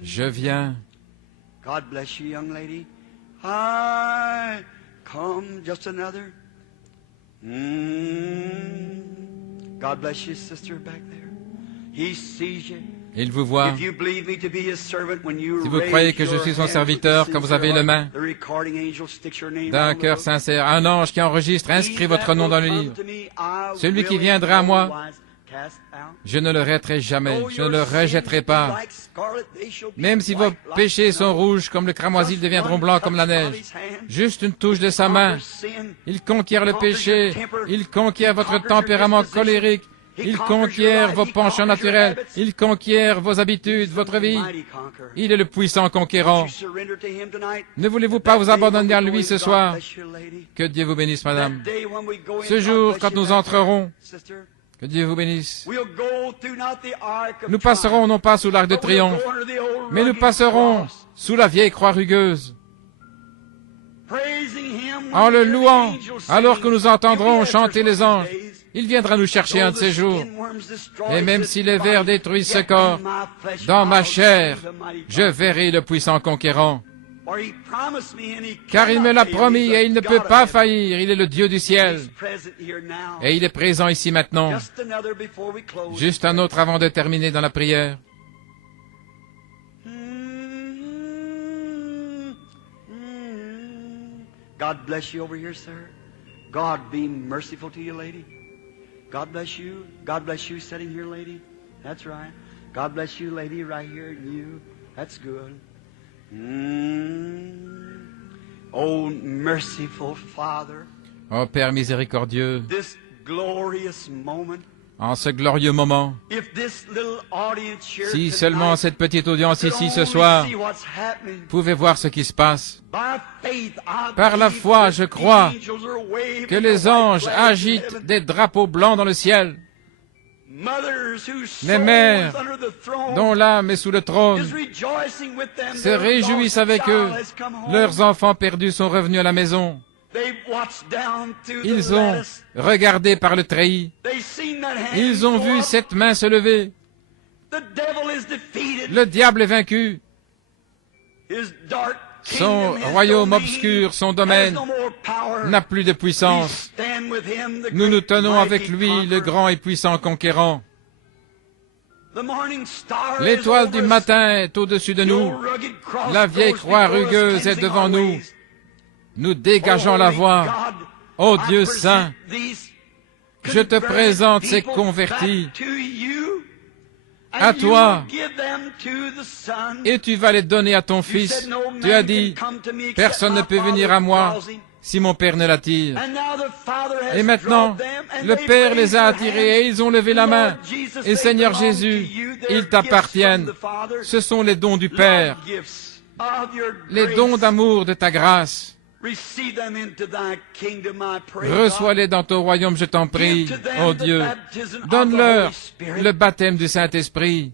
je viens. God bless you, young lady. I come, just another. God bless you, sister, back there. He sees you. Il vous voit. Si vous croyez que je suis son serviteur, quand vous avez le main d'un cœur sincère, un ange qui enregistre, inscrit votre nom dans le livre. Celui qui viendra à moi, Je ne le rejetterai jamais, je ne le rejetterai pas. Même si vos péchés sont rouges comme le cramoisi, ils deviendront blancs comme la neige. Juste une touche de sa main. Il conquiert le péché, il conquiert votre tempérament colérique, il conquiert vos penchants naturels, il conquiert vos habitudes, votre vie. Il est le puissant conquérant. Ne voulez-vous pas vous abandonner à lui ce soir? Que Dieu vous bénisse, madame. Ce jour, quand nous entrerons, que Dieu vous bénisse. Nous passerons non pas sous l'arc de triomphe, mais nous passerons sous la vieille croix rugueuse. En le louant, alors que nous entendrons chanter les anges, il viendra nous chercher un de ces jours. Et même si les vers détruisent ce corps, dans ma chair, je verrai le puissant conquérant. Car il me l'a promis et il ne peut pas faillir. Il est le Dieu du ciel. Et il est présent ici maintenant. Juste un autre avant de terminer dans la prière. God bless you over here, sir. God be merciful to you, lady. God bless you. God bless you sitting here, lady. That's right. God bless you, lady, right here. You. That's good. Oh, merciful Father. Oh Père miséricordieux, This glorious moment. en ce glorieux moment, If this little audience here si tonight seulement cette petite audience could ici ce only soir see what's happening. pouvait voir ce qui se passe. By faith, I Par la believe foi, that je the crois angels are waving que les the white anges flags in agitent heaven. des drapeaux blancs dans le ciel. Mothers whose Les soul mères, is under the throne dont l'âme est sous le trône, is rejoicing with them. se Their réjouissent lost avec eux. child has come home. Leurs enfants perdus sont revenus à la maison. They've watched down through the Ils ont lattice. regardé par le treillis. They've seen that hand Ils ont go vu up. cette main se lever. The devil is defeated. Le diable est vaincu. His dark Son kingdom, his royaume domain obscur, son has domaine no more power. n'a plus de We puissance. stand with him, the Nous nous great tenons mighty avec lui, le conqueror. grand et puissant conquérant. The morning star L'étoile is du over us. matin est au-dessus de The nous. old rugged cross La vieille goes croix before us, rugueuse est cleansing devant our nous. ways. Nous dégageons la Holy voie. God, Ô I Dieu present saint, these je te converted présente ces people convertis back to you, and à you toi, will give them to the Son. et tu vas les donner à ton You Fils. said, "No Tu as man dit, can come to me except personne ne my peut Father venir à moi draws him." si mon Père ne l'attire. And now the Father has Et maintenant, drawn them, and le they've Père raised les a their attirés et hands. ils ont levé la main. Lord Jesus, Et they Seigneur belong to Jésus, you. They're ils gifts t'appartiennent. from the Father. Ce sont les dons du Lord, Père, gifts of your les grace. dons d'amour de ta grâce. Receive them into thy kingdom, I pray, Reçois-les dans ton royaume, je t'en God. prie, Give to them ô the Dieu. baptism of the Donne-leur Holy Spirit, le baptême du Saint-Esprit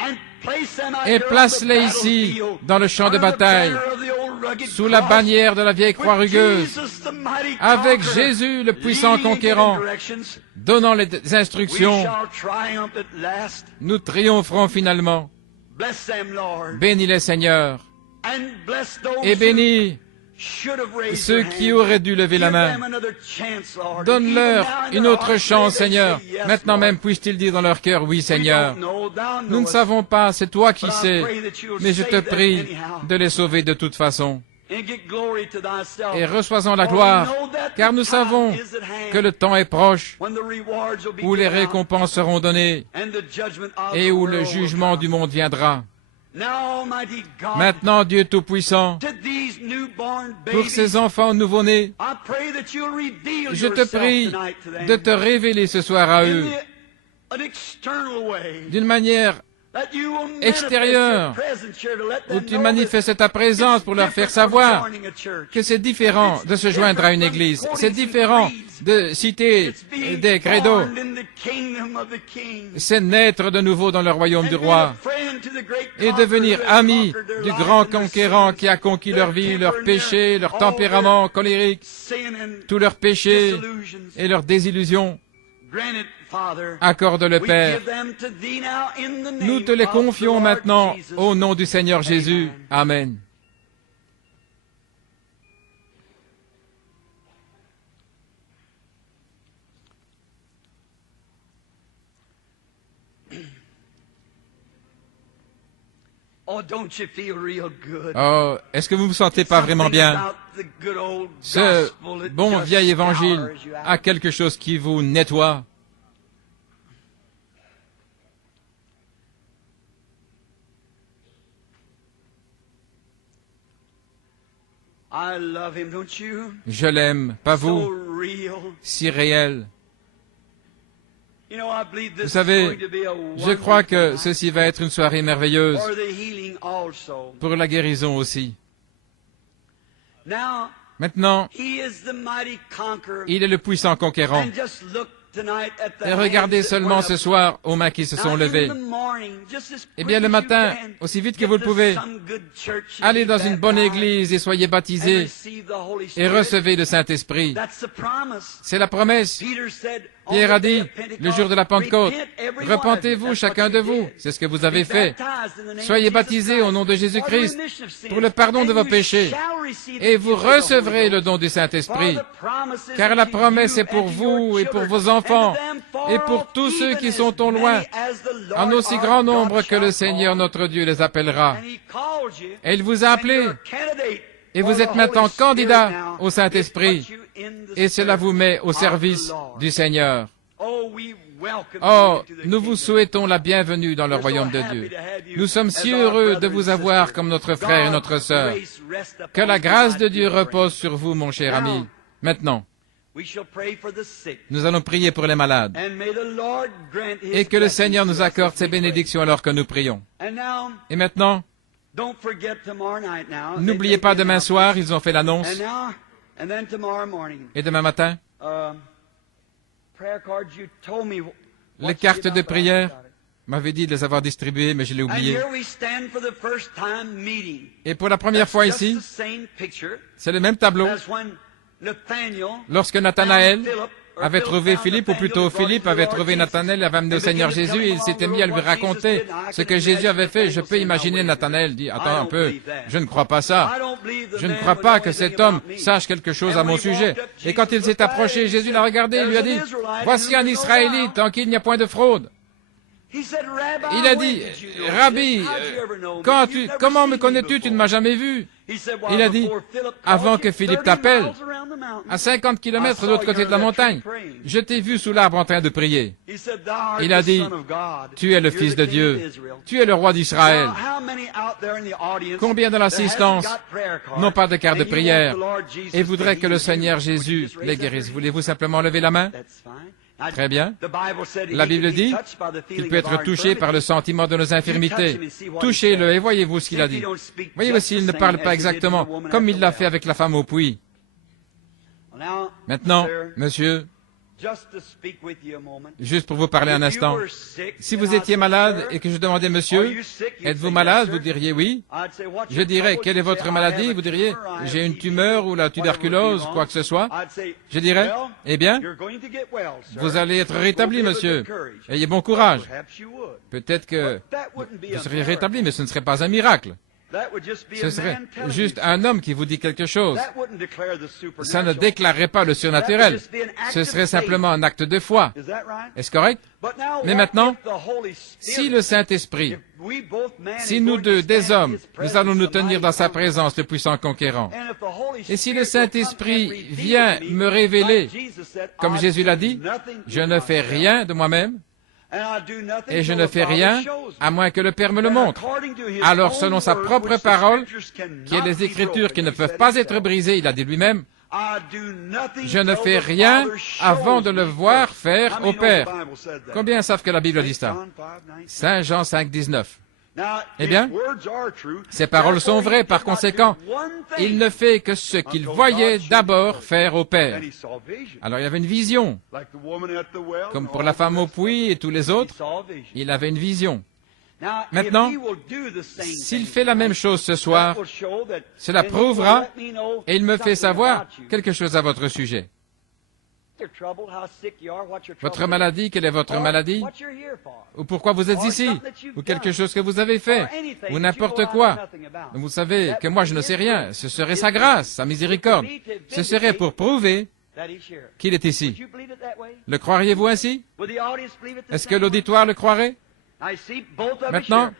and place them out et here on the place-les ici, battlefield, dans le champ de under the bataille, banner of the old rugged sous la cross, bannière de la vieille croix with rugueuse, Jesus, the mighty avec conqueror, Jésus, le puissant leading and conquérant, giving directions. donnant les We instructions. shall triumph at last. Nous triompherons finalement. Bless them, Lord, Bénis-les, Seigneur, and bless those et bénis who should have raised ceux their qui hand. auraient dû lever la Give main. them another chance, Lord. Donne-leur Even now in une their autre hearts, chance, may they Seigneur. say yes, Maintenant Lord. même, puissent-ils dire dans leur cœur, oui, We Seigneur. don't know, thou Nous ne knowest. savons pas, c'est toi qui But I sais, pray that you'll mais je te save them prie anyhow. de les sauver de toute façon. And get glory to thyself. Et reçois-en la For we gloire, know that car the nous time savons is at hand que le temps est proche, when the rewards will be où les given out, récompenses seront données and the judgment of et the où world le will jugement come. du monde viendra. Now, Almighty God, Maintenant, Dieu Tout-Puissant, to these newborn pour babies, ces enfants nouveau-nés, I pray that you'll reveal je te yourself prie tonight to them de te révéler ce soir à eux an external way, d'une manière that you will manifest extérieure, your presence here to let où them tu know that manifestes ta présence it's pour leur faire different from savoir joining a church. que c'est différent de se joindre à une église, c'est différent de citer It's being des credos, born in the kingdom of the King. c'est naître de nouveau dans le royaume du And be roi a friend to the great et conqueror devenir who has ami conquered their du life grand and their conquérant sins, qui a conquis leur vie, their leurs temper and péchés, leur all tempérament colérique, their sin and tous leurs péchés disillusions. et leurs désillusions. Grant it, Father. Accorde-le, We Père. give them to thee now in the name Nous te les of the confions Lord maintenant Jesus. au nom du Seigneur Jésus. Amen. Oh, don't you feel real good? Oh, est-ce que vous vous sentez pas vraiment Something bien? about the good old Ce gospel that bon just vieil évangile scours you out. a quelque chose qui vous nettoie. Je l'aime, pas vous, si réel. Vous savez, je crois que ceci va être une soirée merveilleuse pour la guérison aussi. Maintenant, il est le puissant conquérant. Et regardez seulement ce soir aux mains qui se sont levées. Eh bien, le matin, aussi vite que vous le pouvez, allez dans une bonne église et soyez baptisés et recevez le Saint-Esprit. C'est la promesse. Pierre a dit, le jour de la Pentecôte, repentez-vous chacun de vous. C'est ce que vous avez fait. Soyez baptisés au nom de Jésus-Christ pour le pardon de vos péchés et vous recevrez le don du Saint-Esprit. Car la promesse est pour vous et pour vos enfants et pour tous ceux qui sont au loin, en aussi grand nombre que le Seigneur notre Dieu les appellera. Et il vous a appelé et vous êtes maintenant candidat au Saint-Esprit. Et cela vous met au service du Seigneur. Oh, nous vous souhaitons la bienvenue dans le royaume de Dieu. Nous sommes si heureux de vous avoir comme notre frère et notre sœur. Que la grâce de Dieu repose sur vous, mon cher ami. Maintenant, nous allons prier pour les malades. Et que le Seigneur nous accorde ses bénédictions alors que nous prions. Et maintenant, n'oubliez pas demain soir, ils ont fait l'annonce. Et demain matin, les cartes de prière, m'avait dit de les avoir distribuées, mais je l'ai oublié. Et pour la première fois ici, c'est le même tableau. Lorsque Nathanaël avait trouvé Philippe, ou plutôt Philippe avait trouvé Nathanaël, avait amené au Seigneur Jésus, et il s'était mis à lui raconter ce que Jésus avait fait. Je peux imaginer Nathanaël dit, attends un peu, je ne crois pas ça. Je ne crois pas que cet homme sache quelque chose à mon sujet. Et quand il s'est approché, Jésus l'a regardé et lui a dit, voici un Israélite en qui il n'y a point de fraude. Il a dit, Rabbi, comment me connais-tu? Tu ne m'as jamais vu. Il a dit, avant que Philippe t'appelle, à 50 kilomètres de l'autre côté de la montagne, je t'ai vu sous l'arbre en train de prier. Il a dit, tu es le Fils de Dieu, tu es le roi d'Israël. Combien de l'assistance n'ont pas de carte de prière et voudraient que le Seigneur Jésus les guérisse? Voulez-vous simplement lever la main? Très bien. La Bible dit qu'il peut être touché par le sentiment de nos infirmités. Touchez-le et voyez-vous ce qu'il a dit. Voyez-vous s'il ne parle pas exactement comme il l'a fait avec la femme au puits. Maintenant, monsieur, juste pour vous parler un instant, si vous étiez malade et que je demandais, monsieur, êtes-vous malade? Vous diriez oui. Je dirais, quelle est votre maladie? Vous diriez, j'ai une tumeur ou la tuberculose, quoi que ce soit. Je dirais, eh bien, vous allez être rétabli, monsieur. Ayez bon courage. Peut-être que vous seriez rétabli, mais ce ne serait pas un miracle. Ce serait juste un homme qui vous dit quelque chose. Ça ne déclarerait pas le surnaturel. Ce serait simplement un acte de foi. Est-ce correct? Mais maintenant, si le Saint-Esprit, si nous deux, des hommes, nous allons nous tenir dans sa présence, le puissant conquérant, et si le Saint-Esprit vient me révéler, comme Jésus l'a dit, je ne fais rien de moi-même, et je ne fais rien à moins que le Père me le montre. Alors, selon sa propre parole, qui est les Écritures qui ne peuvent pas être brisées, il a dit lui-même, je ne fais rien avant de le voir faire au Père. Combien savent que la Bible dit ça? Saint Jean 5, 19. Eh bien, ces paroles sont vraies, par conséquent, il ne fait que ce qu'il voyait d'abord faire au Père. Alors il avait une vision, comme pour la femme au puits et tous les autres, il avait une vision. Maintenant, s'il fait la même chose ce soir, cela prouvera, et il me fait savoir quelque chose à votre sujet. Votre maladie, quelle est votre maladie? Ou pourquoi vous êtes ici? Ou quelque chose que vous avez fait? Ou n'importe quoi? Vous savez que moi je ne sais rien. Ce serait sa grâce, sa miséricorde. Ce serait pour prouver qu'il est ici. Le croiriez-vous ainsi? Est-ce que l'auditoire le croirait? Maintenant,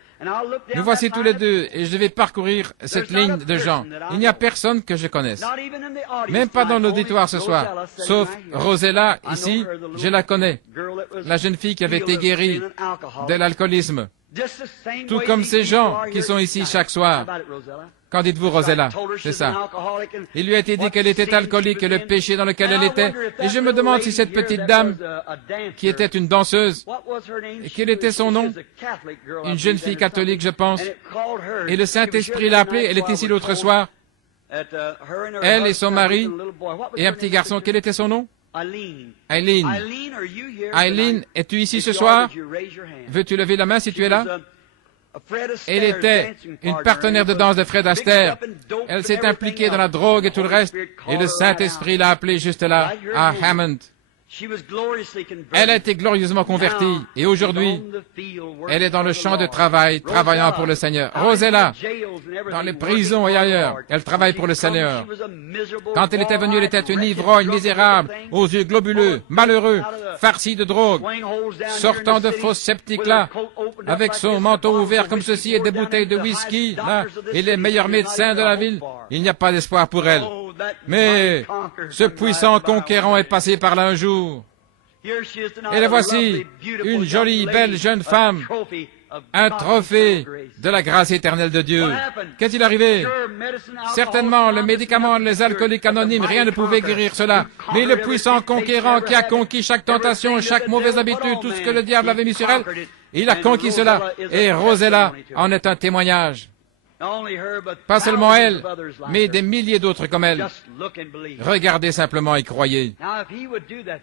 nous voici tous les deux et je vais parcourir cette ligne de gens. Il n'y a personne que je connaisse. Même pas dans l'auditoire ce soir. Sauf Rosella, ici, je la connais. La jeune fille qui avait été guérie de l'alcoolisme. Tout comme ces gens qui sont ici chaque soir. Qu'en dites-vous, Rosella? C'est ça. Il lui a été dit qu'elle était alcoolique et le péché dans lequel elle était. Et je me demande si cette petite dame, qui était une danseuse, et quel était son nom? Une jeune fille catholique, je pense. Et le Saint-Esprit l'a appelée. Elle était ici l'autre soir. Elle et son mari et un petit garçon. Quel était son nom? Eileen. Eileen, es-tu ici ce soir? Veux-tu lever la main si tu es là? Elle était une partenaire de danse de Fred Astaire. Elle s'est impliquée dans la drogue et tout le reste. Et le Saint-Esprit l'a appelée juste là, à Hammond. Elle a été glorieusement convertie. Et aujourd'hui, elle est dans le champ de travail, travaillant pour le Seigneur. Rosella, dans les prisons et ailleurs, elle travaille pour le Seigneur. Quand elle était venue, elle était une ivrogne misérable, aux yeux globuleux, malheureux, farci de drogue, sortant de fausses sceptiques là, avec son manteau ouvert comme ceci et des bouteilles de whisky là, et les meilleurs médecins de la ville. Il n'y a pas d'espoir pour elle. Mais ce puissant conquérant est passé par là un jour. Et la voici, une jolie, belle jeune femme, un trophée de la grâce éternelle de Dieu. Qu'est-il arrivé? Certainement, le médicament, les alcooliques anonymes, rien ne pouvait guérir cela. Mais le puissant conquérant qui a conquis chaque tentation, chaque mauvaise habitude, tout ce que le diable avait mis sur elle, il a conquis cela. Et Rosella en est un témoignage. Pas seulement elle, mais des milliers d'autres comme elle. Regardez simplement et croyez.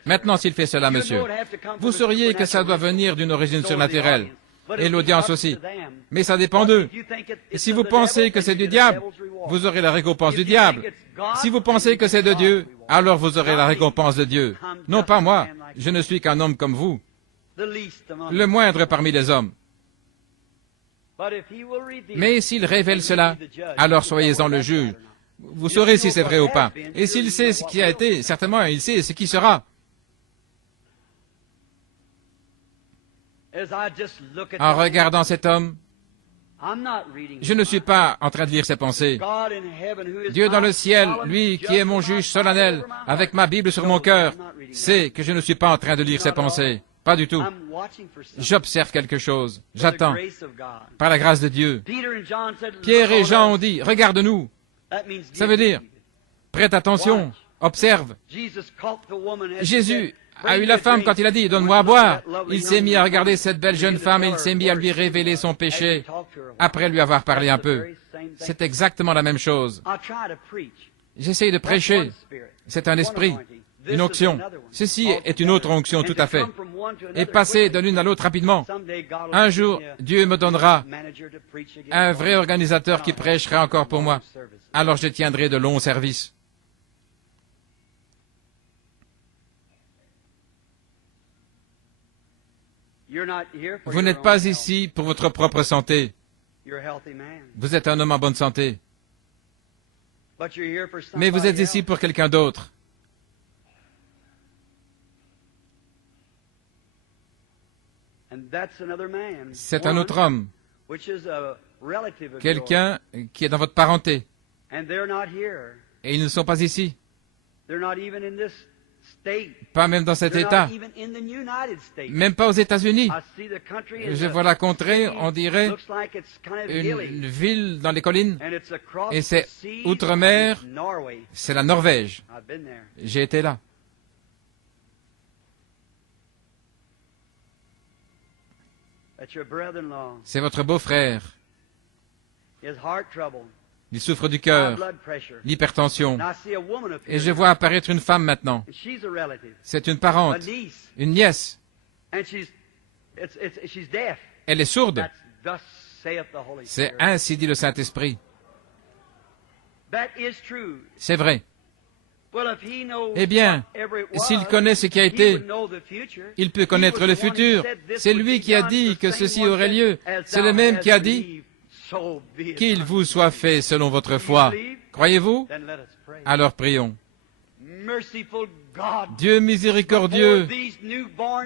Maintenant, s'il fait cela, monsieur, vous sauriez que ça doit venir d'une origine surnaturelle. Et l'audience aussi. Mais ça dépend d'eux. Et si vous pensez que c'est du diable, vous aurez la récompense du diable. Si vous pensez que c'est de Dieu, alors vous aurez la récompense de Dieu. Non pas moi, je ne suis qu'un homme comme vous. Le moindre parmi les hommes. Mais s'il révèle cela, alors soyez-en le juge. Vous saurez si c'est vrai ou pas. Et s'il sait ce qui a été, certainement il sait ce qui sera. En regardant cet homme, je ne suis pas en train de lire ses pensées. Dieu dans le ciel, lui qui est mon juge solennel, avec ma Bible sur mon cœur, sait que je ne suis pas en train de lire ses pensées. Pas du tout. J'observe quelque chose. J'attends. Par la grâce de Dieu. Pierre et Jean ont dit, regarde-nous. Ça veut dire, prête attention, observe. Jésus a eu la femme quand il a dit, donne-moi à boire. Il s'est mis à regarder cette belle jeune femme et il s'est mis à lui révéler son péché après lui avoir parlé un peu. C'est exactement la même chose. J'essaye de prêcher. C'est un esprit. Une onction. Ceci est une autre onction, tout à fait. Et passer de l'une à l'autre rapidement. Un jour, Dieu me donnera un vrai organisateur qui prêchera encore pour moi. Alors je tiendrai de longs services. Vous n'êtes pas ici pour votre propre santé. Vous êtes un homme en bonne santé. Mais vous êtes ici pour quelqu'un d'autre. C'est un autre homme, quelqu'un qui est dans votre parenté. Et ils ne sont pas ici. Pas même dans cet État. Même pas aux États-Unis. Je vois la contrée, on dirait une ville dans les collines. Et c'est outre-mer, c'est la Norvège. J'ai été là. C'est votre beau-frère. Il souffre du cœur, l'hypertension. Et je vois apparaître une femme maintenant. C'est une parente, une nièce. Elle est sourde. C'est ainsi dit le Saint-Esprit. C'est vrai. Eh bien, s'il connaît ce qui a été, il peut connaître le futur. C'est lui qui a dit que ceci aurait lieu. C'est le même qui a dit qu'il vous soit fait selon votre foi. Croyez-vous? Alors prions. Dieu miséricordieux,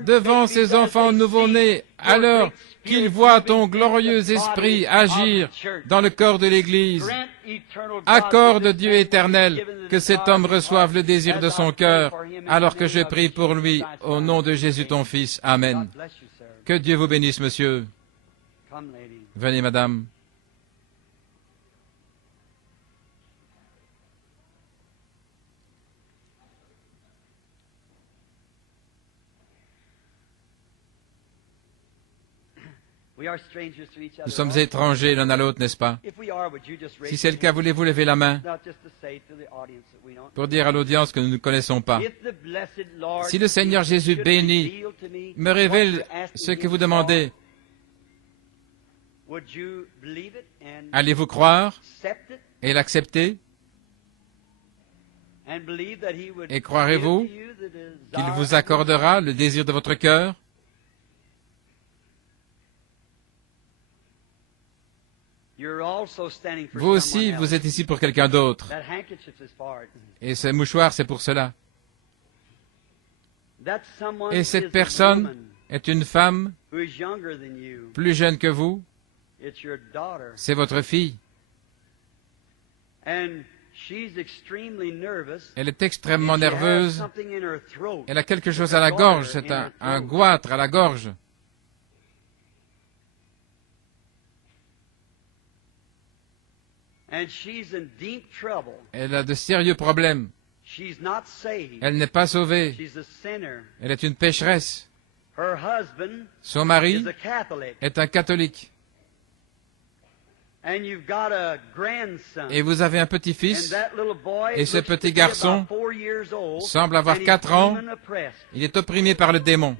devant ces enfants nouveau-nés, alors qu'ils voient ton glorieux esprit agir dans le corps de l'Église, accorde, Dieu éternel, que cet homme reçoive le désir de son cœur, alors que je prie pour lui, au nom de Jésus ton Fils. Amen. Que Dieu vous bénisse, monsieur. Come, lady. Venez, madame. We are strangers to each other. Nous sommes étrangers l'un à l'autre, n'est-ce pas? If we are, would you just raise Si c'est le your cas, hand? voulez-vous lever la main Not just to say to the audience that we don't. pour dire à l'audience que nous ne connaissons pas? If the blessed Lord Si le Seigneur Jésus should béni reveal to me me what révèle you're asking ce que him vous for, demandez, would you believe it and allez-vous croire accept it et l'accepter? and believe that he would Et croirez-vous give to you the desire Qu'il of vous your accordera le désir de votre cœur? You're also standing for Vous aussi, someone vous else. êtes ici pour quelqu'un d'autre. That handkerchief is for it. Et ce mouchoir, c'est pour cela. That someone Et is cette a personne woman est une femme who is younger than you. plus jeune que vous. It's your daughter. C'est votre fille. And she's extremely nervous. Elle est extrêmement And she has nerveuse. something in her throat. Elle a quelque chose à la gorge. C'est un goitre à la gorge. And she's in deep trouble. Elle a de sérieux problèmes. She's not saved. Elle n'est pas sauvée. She's a sinner. Elle est une pécheresse. Her husband Son mari is a Catholic. est un catholique. And you've got a grandson. Et vous avez un And petit-fils. that little boy Et ce looks to petit be garçon about 4 years old, semble avoir and he's 4 ans. demon oppressed. Il est opprimé par le démon.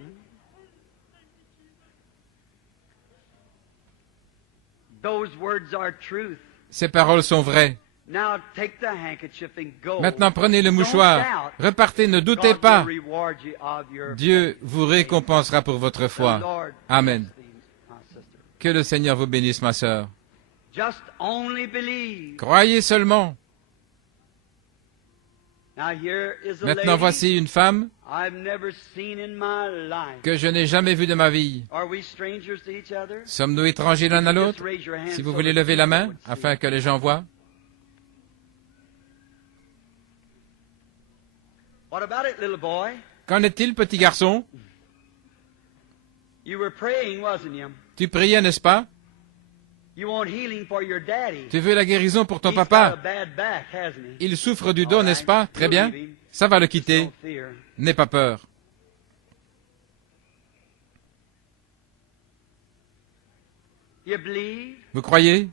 Those words are truth. Ces paroles sont vraies. Now take the handkerchief and go. Maintenant, prenez le Don't mouchoir. doubt. Repartez, ne doutez God pas. will reward you of your Dieu vous récompensera pour votre The foi. Lord Amen. bless thee, my sister. Que le Seigneur vous bénisse, ma sœur. Just only believe. Croyez seulement. Now here is a Maintenant, lady voici une femme I've never seen in my life. que je n'ai jamais vue de ma vie. Are we strangers to each other? Sommes-nous étrangers l'un à Just l'autre? raise your hand Si vous so voulez that lever la people main, would see. afin que les gens voient. What about it, little boy? Qu'en est-il, petit garçon? You were praying, wasn't you? Tu priais, n'est-ce pas? You want healing for your daddy. Tu veux la guérison pour ton He's got a papa? bad back, hasn't he? Il souffre du dos, n'est-ce pas? Très bien. Ça va le quitter. No fear. N'aie pas peur. You believe? Vous croyez?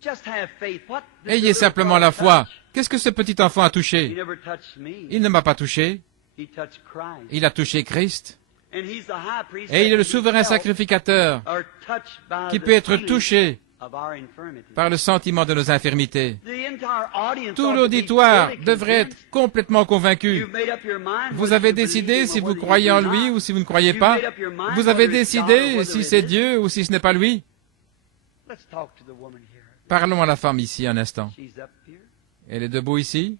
Just have faith. What did Ayez the simplement little la boy foi. touch? Qu'est-ce que ce petit enfant a He touché? never touched me. Il ne m'a pas touché. He touched Christ. Il a touché Christ. And he's the high priest Et il est le that souverain himself sacrificateur are touched by qui the peut être feeling touché of our infirmity. par le sentiment de nos infirmités. The entire audience Tout ought to be l'auditoire fully devrait convinced. être complètement convaincu. You've made up your mind Vous whether avez you believe décidé him si or vous whether you croyez do en not. lui ou si vous ne croyez You've pas. made up your mind Vous avez whether it's God or décidé whether si it c'est isn't. Dieu ou si ce n'est pas lui. Let's talk to the woman here. Parlons à la femme ici un instant. She's up here. Elle est debout ici?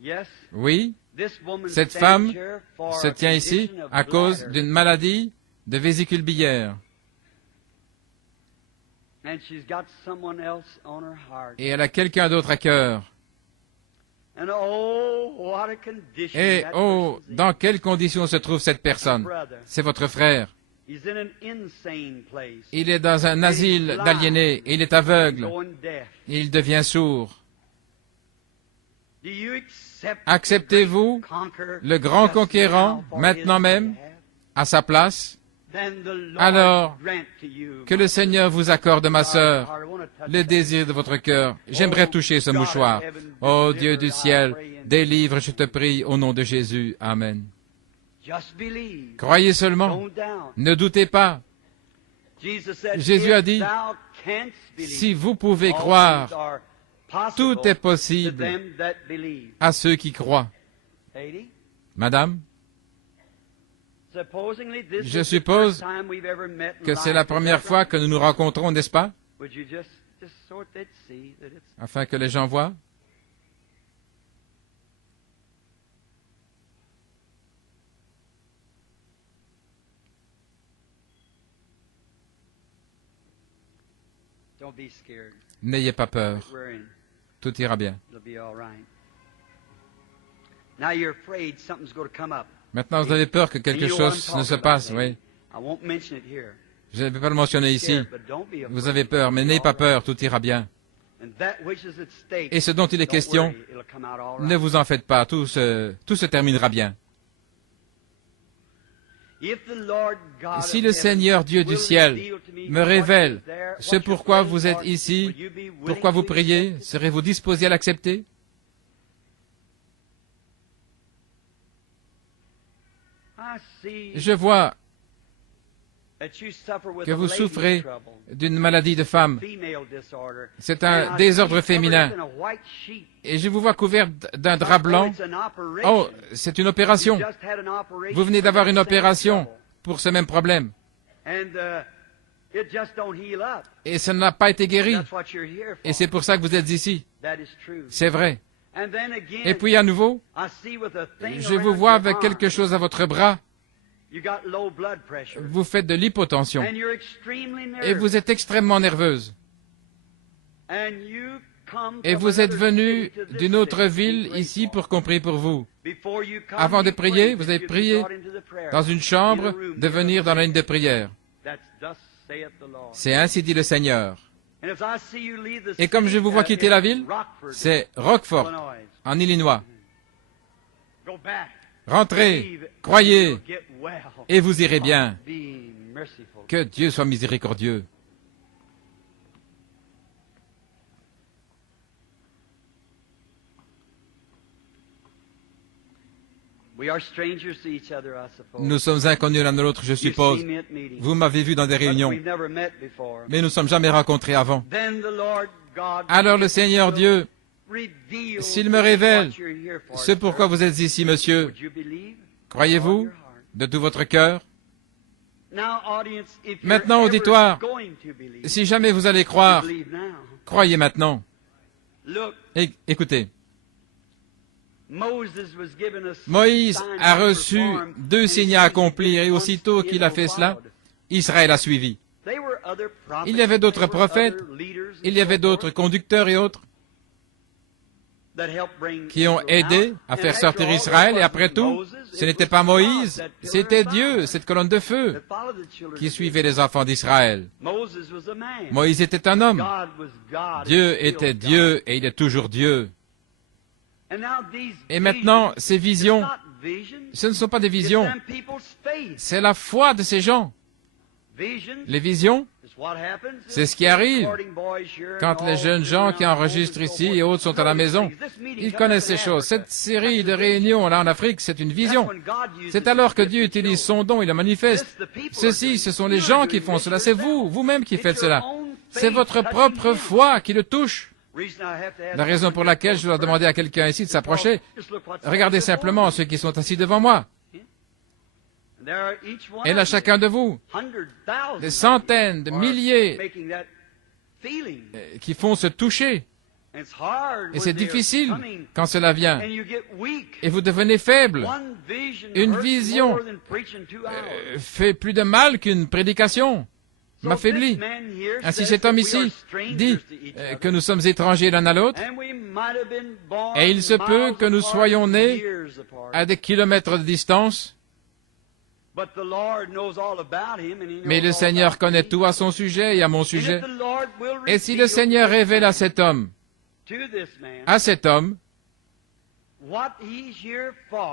Yes. Oui. This woman Cette stands femme here for se a tient ici condition of à cause bladder, d'une maladie de vésicule biliaire. and she's got someone else on her heart. Et elle a quelqu'un d'autre à cœur. And oh, what a condition Et that oh, person's in. dans quelles conditions se trouve cette personne? Brother, C'est votre frère. he's in an insane place. Il est dans un asile d'aliénés. Il est aveugle. Going deaf. Il devient sourd. Do you accept Acceptez-vous the great conqueror le grand just conquérant now for maintenant his même behalf? à sa place? Then the Lord Alors, grant to you, Que le Seigneur vous accorde, ma my sœur, heart. I wanna touch le that. désir de votre cœur. J'aimerais toucher ce mouchoir. Ô Dieu du ciel, délivre, je te prie, au nom de Jésus. Amen. Just believe. Croyez seulement. Don't doubt. Ne doutez pas. Jesus said, Jésus a "If dit, thou canst believe, Si vous pouvez all croire, things are possible tout est to possible them that believe." à ceux qui croient. Lady, Madame, supposingly this Je is the suppose first time we've ever met in que c'est life. la Is première that fois right? que nous nous rencontrons, n'est-ce pas? Would you just so they'd see that it's Afin que les gens voient. don't be scared. N'ayez pas peur. We're in. Tout ira bien. It'll be all right. Now you're afraid something's going to come up. Maintenant, vous avez peur que quelque chose ne se passe, oui. Je ne vais pas le mentionner ici. Vous avez peur, mais n'ayez pas peur, tout ira bien. Et ce dont il est question, ne vous en faites pas, tout se terminera bien. Si le Seigneur Dieu du ciel me révèle ce pourquoi vous êtes ici, pourquoi vous priez, serez-vous disposé à l'accepter? Je vois que vous souffrez d'une maladie de femme. C'est un désordre féminin. Et je vous vois couvert d'un drap blanc. Oh, c'est une opération. Vous venez d'avoir une opération pour ce même problème. Et ça n'a pas été guéri. Et c'est pour ça que vous êtes ici. C'est vrai. Et puis à nouveau, je vous vois avec quelque chose à votre bras. Vous faites de l'hypotension. Et vous êtes extrêmement nerveuse. Et vous êtes venu d'une autre ville ici pour qu'on prie pour vous. Avant de prier, vous avez prié dans une chambre de venir dans la ligne de prière. C'est ainsi dit le Seigneur. Et comme je vous vois quitter la ville, c'est Rockford, en Illinois. Rentrez, croyez, et vous irez bien. Que Dieu soit miséricordieux. Nous sommes inconnus l'un de l'autre, je suppose. Vous m'avez vu dans des réunions, mais nous ne sommes jamais rencontrés avant. Alors le Seigneur Dieu, s'il me révèle ce pourquoi vous êtes ici, monsieur, croyez-vous de tout votre cœur? Maintenant, auditoire, si jamais vous allez croire, croyez maintenant. Écoutez, Moïse a reçu 2 signes à accomplir et aussitôt qu'il a fait cela, Israël a suivi. Il y avait d'autres prophètes, il y avait d'autres conducteurs et autres qui ont aidé à faire sortir Israël, et après tout, ce n'était pas Moïse, c'était Dieu, cette colonne de feu, qui suivait les enfants d'Israël. Moïse était un homme. Dieu était Dieu et il est toujours Dieu. Et maintenant, ces visions, ce ne sont pas des visions, c'est la foi de ces gens. Les visions, c'est ce qui arrive quand les jeunes gens qui enregistrent ici et autres sont à la maison. Ils connaissent ces choses. Cette série de réunions là en Afrique, c'est une vision. C'est alors que Dieu utilise son don, il le manifeste. Ceci, ce sont les gens qui font cela. C'est vous, vous-même qui faites cela. C'est votre propre foi qui le touche. La raison pour laquelle je dois demander à quelqu'un ici de s'approcher, regardez simplement ceux qui sont assis devant moi. Et là, chacun de vous, des centaines, de milliers qui font se toucher. Et c'est difficile quand cela vient. Et vous devenez faible. Une vision fait plus de mal qu'une prédication. M'affaiblit. Ainsi cet homme ici dit que nous sommes étrangers l'un à l'autre, et il se peut que nous soyons nés à des kilomètres de distance, mais le Seigneur connaît tout à son sujet et à mon sujet. Et si le Seigneur révèle à cet homme,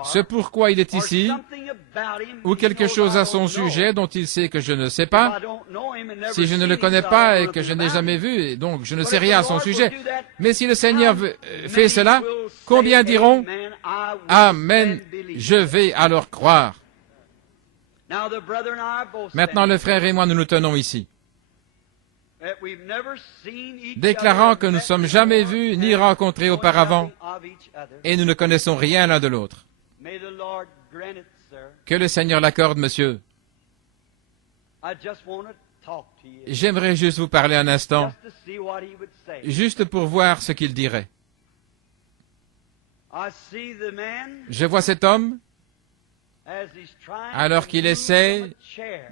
ce pourquoi il est ici, ou quelque chose à son sujet dont il sait que je ne sais pas, si je ne le connais pas et que je n'ai jamais vu, et donc je ne sais rien à son sujet, mais si le Seigneur fait cela, combien diront « Amen, je vais alors croire ». Maintenant, le frère et moi, nous nous tenons ici, déclarant que nous ne sommes jamais vus ni rencontrés auparavant, et nous ne connaissons rien l'un de l'autre. Que le Seigneur l'accorde, monsieur. J'aimerais juste vous parler un instant, juste pour voir ce qu'il dirait. Je vois cet homme, alors qu'il essaie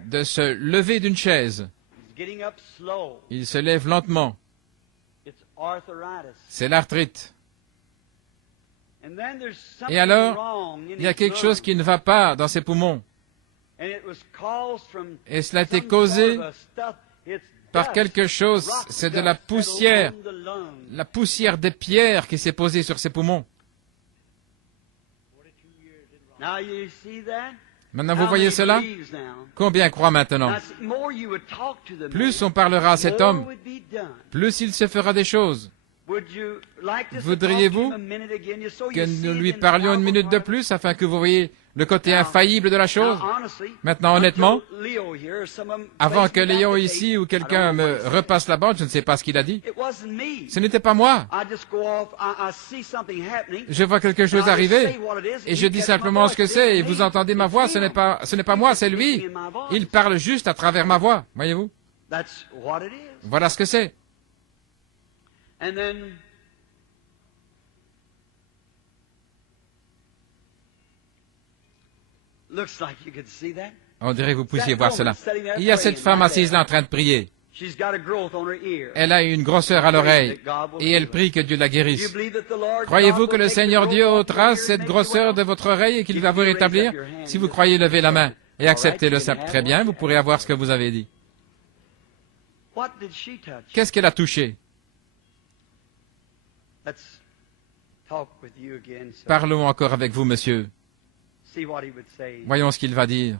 de se lever d'une chaise. Il se lève lentement. C'est l'arthrite. Et alors, il y a quelque chose qui ne va pas dans ses poumons. Et cela a été causé par quelque chose, c'est de la poussière des pierres qui s'est posée sur ses poumons. Maintenant, vous voyez cela? Combien croient maintenant? Plus on parlera à cet homme, plus il se fera des choses. Voudriez-vous que nous lui parlions une minute de plus afin que vous voyez le côté infaillible de la chose? Maintenant, honnêtement, avant que Léon ici ou quelqu'un me repasse la bande, je ne sais pas ce qu'il a dit. Ce n'était pas moi. Je vois quelque chose arriver et je dis simplement ce que c'est et vous entendez ma voix, ce n'est pas moi, c'est lui. Il parle juste à travers ma voix, voyez-vous? Voilà ce que c'est. And then looks like you could see that. On dirait que vous puissiez voir cela. Il y a cette femme assise là en train de prier. She's got a growth on her ear. Elle a une grosseur à l'oreille et elle prie que Dieu la guérisse. Croyez-vous que le Seigneur Dieu ôtera cette grosseur de votre oreille et qu'il va vous rétablir? Si vous croyez, levez la main et acceptez le simple. Très bien, vous pourrez avoir ce que vous avez dit. Qu'est-ce qu'elle a touché? Parlons encore avec vous, monsieur. Voyons ce qu'il va dire.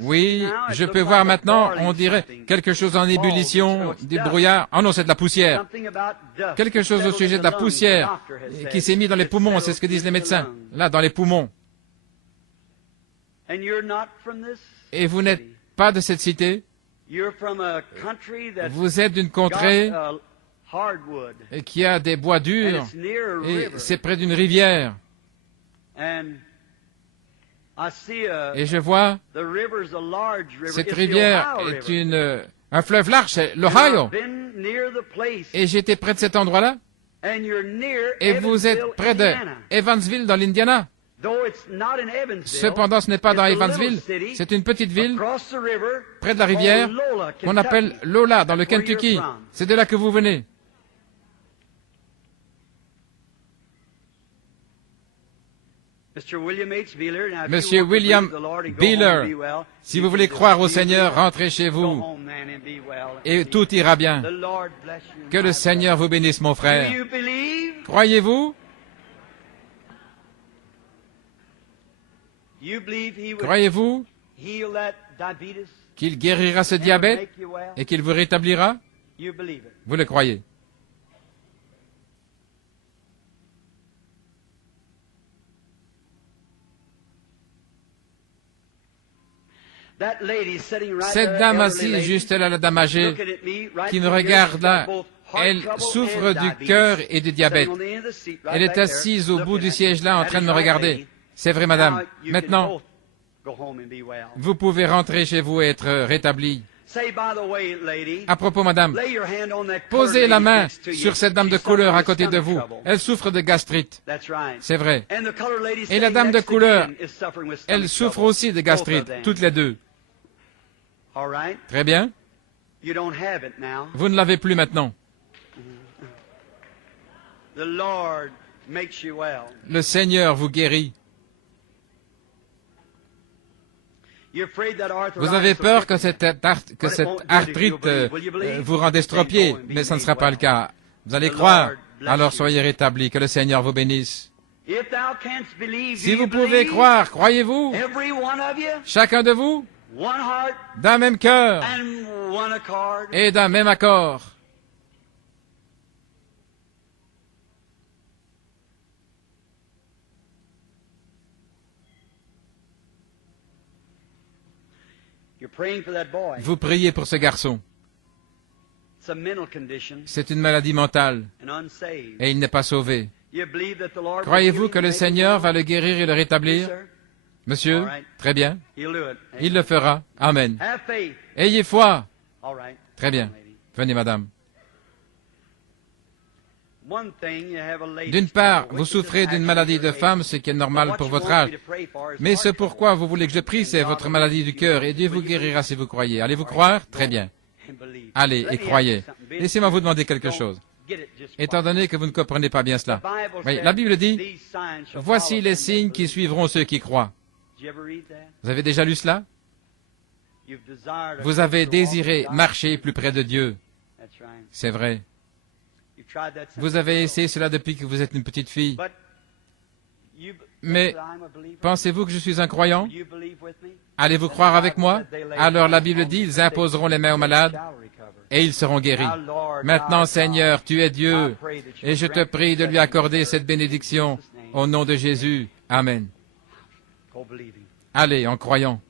Oui, je peux voir maintenant, on dirait, quelque chose en ébullition, du brouillard. Oh non, c'est de la poussière. Quelque chose au sujet de la poussière qui s'est mis dans les poumons, c'est ce que disent les médecins. Là, dans les poumons. Et vous n'êtes pas de cette cité? Vous êtes d'une contrée et qui a des bois durs, et c'est près d'une rivière. Et je vois, cette rivière est un fleuve large, c'est l'Ohio. Et j'étais près de cet endroit-là. Et vous êtes près de Evansville, dans l'Indiana. Cependant, ce n'est pas dans Evansville, c'est une petite ville près de la rivière qu'on appelle Lola, dans le Kentucky. C'est de là que vous venez. Monsieur William Beeler, si vous voulez croire au Seigneur, rentrez chez vous et tout ira bien. Que le Seigneur vous bénisse, mon frère. Croyez-vous? Croyez-vous qu'il guérira ce diabète et qu'il vous rétablira? Vous le croyez? Cette dame assise juste là, la dame âgée, qui me regarde là, elle souffre du cœur et du diabète. Elle est assise au bout du siège là en train de me regarder. C'est vrai, madame. Maintenant, vous pouvez rentrer chez vous et être rétablie. À propos, madame, posez la main sur cette dame de couleur à côté de vous. Elle souffre de gastrite. C'est vrai. Et la dame de couleur, elle souffre aussi de gastrite, toutes les deux. Très bien. Vous ne l'avez plus maintenant. Le Seigneur vous guérit. Vous avez peur que cette arthrite vous rende estropié, mais ça ne sera pas le cas. Vous allez croire, alors soyez rétablis, que le Seigneur vous bénisse. Si vous pouvez croire, croyez-vous? Chacun de vous? D'un même cœur et d'un même accord. Vous priez pour ce garçon. C'est une maladie mentale et il n'est pas sauvé. Croyez-vous que le Seigneur va le guérir et le rétablir? Monsieur, très bien. Il le fera. Amen. Ayez foi. Très bien. Venez, madame. D'une part, vous souffrez d'une maladie de femme, ce qui est normal pour votre âge. Mais ce pourquoi vous voulez que je prie, c'est votre maladie du cœur, et Dieu vous guérira si vous croyez. Allez-vous croire? Très bien. Allez et croyez. Laissez-moi vous demander quelque chose. étant donné que vous ne comprenez pas bien cela. Oui, la Bible dit, « Voici les signes qui suivront ceux qui croient. » Vous avez déjà lu cela? Vous avez désiré marcher plus près de Dieu. C'est vrai. Vous avez essayé cela depuis que vous êtes une petite fille. Mais pensez-vous que je suis un croyant? Allez-vous croire avec moi? Alors la Bible dit, ils imposeront les mains aux malades et ils seront guéris. Maintenant, Seigneur, tu es Dieu, et je te prie de lui accorder cette bénédiction au nom de Jésus. Amen. Allez, en croyant.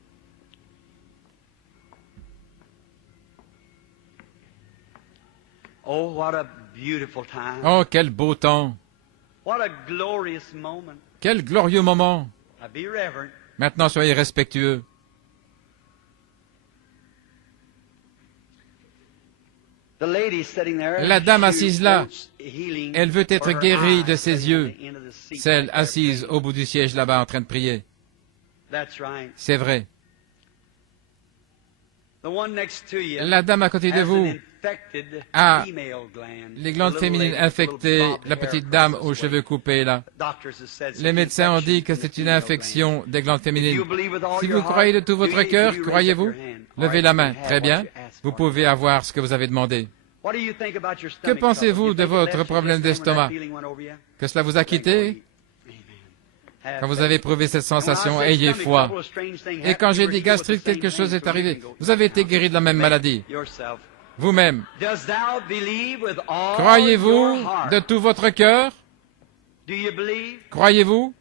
Oh, quel beau temps! Quel glorieux moment! Maintenant, soyez respectueux. La dame assise là, elle veut être guérie de ses yeux. Celle assise au bout du siège là-bas en train de prier. C'est vrai. La dame à côté de vous a les glandes féminines infectées, la petite dame aux cheveux coupés là. Les médecins ont dit que c'est une infection des glandes féminines. Si vous croyez de tout votre cœur, croyez-vous? Levez la main. Très bien. Vous pouvez avoir ce que vous avez demandé. Que pensez-vous de votre problème d'estomac? Que cela vous a quitté? Quand vous avez éprouvé cette sensation, ayez foi. Et quand j'ai dit gastrite, quelque chose est arrivé. Vous avez été guéri de la même maladie. Vous-même. Croyez-vous de tout votre cœur? Croyez-vous?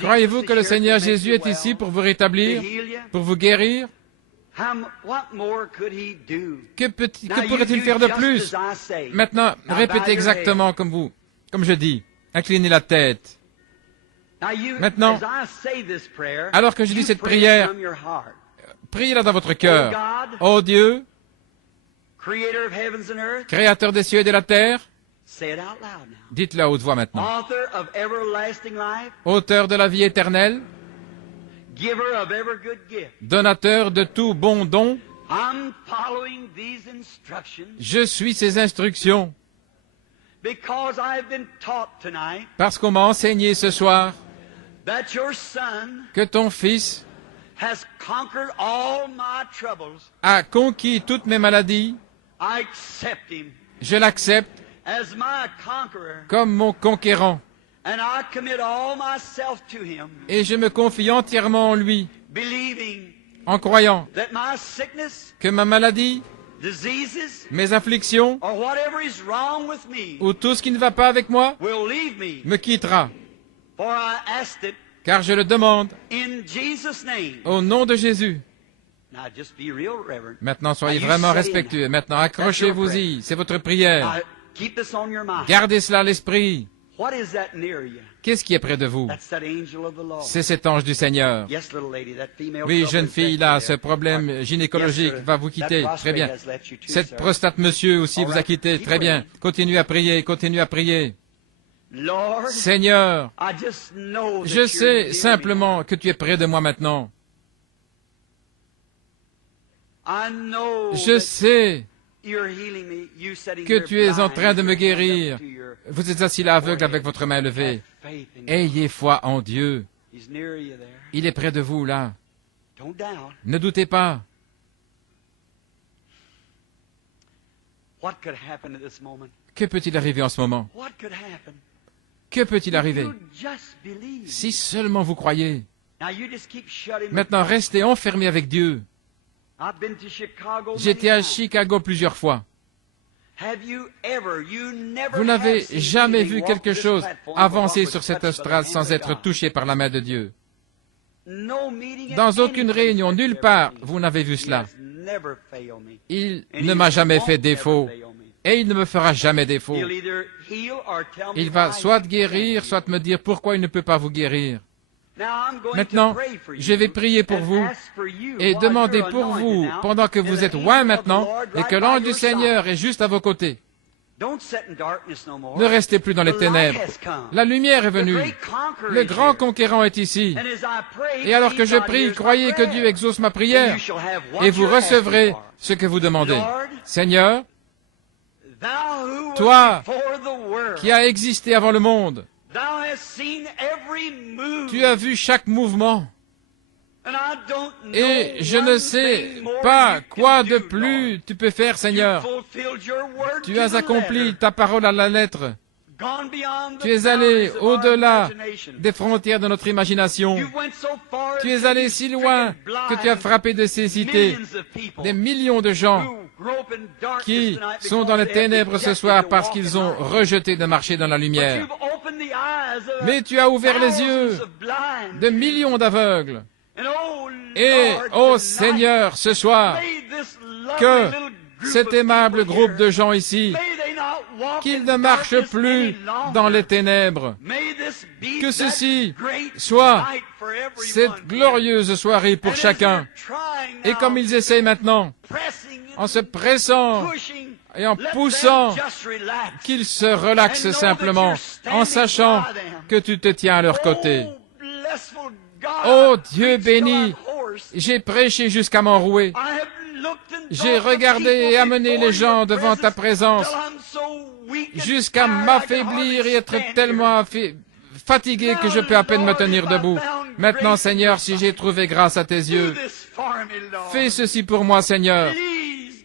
Croyez-vous que le Seigneur Jésus est ici pour vous rétablir, pour vous guérir? Que pourrait-il faire de plus? Maintenant, répétez exactement comme je dis. Inclinez la tête. Maintenant, alors que je dis cette prière, priez-la dans votre cœur. Ô Dieu, Créateur des cieux et de la terre, dites-le à haute voix maintenant. Auteur de la vie éternelle, donateur de tout bon don, je suis ces instructions parce qu'on m'a enseigné ce soir que ton Fils a conquis toutes mes maladies. Je l'accepte comme mon conquérant. Et je me confie entièrement en lui, en croyant que ma maladie, mes afflictions, ou tout ce qui ne va pas avec moi, me quittera. Car je le demande au nom de Jésus. Maintenant, soyez vraiment respectueux. Maintenant, accrochez-vous-y. C'est votre prière. Gardez cela à l'esprit. Qu'est-ce qui est près de vous? C'est cet ange du Seigneur. Oui, jeune fille, là, ce problème gynécologique va vous quitter. Très bien. Cette prostate, monsieur, aussi vous a quitté. Très bien. Continuez à prier, continuez à prier. Seigneur, je sais simplement que tu es près de moi maintenant. Je sais que tu es en train de me guérir. Vous êtes assis là aveugle avec votre main levée. Ayez foi en Dieu. Il est près de vous là. Ne doutez pas. Que peut-il arriver en ce moment? Que peut-il arriver? Si seulement vous croyez. Maintenant, restez enfermés avec Dieu. J'étais à Chicago plusieurs fois. Vous n'avez jamais vu quelque chose avancer sur cette estrade sans être touché par la main de Dieu. Dans aucune réunion, nulle part, vous n'avez vu cela. Il ne m'a jamais fait défaut. Et il ne me fera jamais défaut. Il va soit guérir, soit me dire pourquoi il ne peut pas vous guérir. Maintenant, je vais prier pour vous et demander pour vous, pendant que vous êtes loin maintenant, et que l'ange du Seigneur est juste à vos côtés. Ne restez plus dans les ténèbres. La lumière est venue. Le grand conquérant est ici. Et alors que je prie, croyez que Dieu exauce ma prière, et vous recevrez ce que vous demandez. Seigneur, Toi qui as existé avant le monde, tu as vu chaque mouvement. Et je ne sais pas quoi de plus tu peux faire, Seigneur. Tu as accompli ta parole à la lettre. Tu es allé au-delà des frontières de notre imagination. Tu es allé si loin que tu as frappé de cécité des millions de gens qui sont dans les ténèbres ce soir parce qu'ils ont rejeté de marcher dans la lumière. Mais tu as ouvert les yeux de millions d'aveugles. Et, ô Seigneur, ce soir, que cet aimable groupe de gens ici, qu'ils ne marchent plus dans les ténèbres, que ceci soit cette glorieuse soirée pour chacun. Et comme ils essayent maintenant, en se pressant et en poussant, qu'ils se relaxent simplement, en sachant que tu te tiens à leur côté. Ô Dieu béni, j'ai prêché jusqu'à m'enrouer. J'ai regardé et amené les gens devant ta présence jusqu'à m'affaiblir et être tellement fatigué que je peux à peine me tenir debout. Maintenant, Seigneur, si j'ai trouvé grâce à tes yeux, fais ceci pour moi, Seigneur.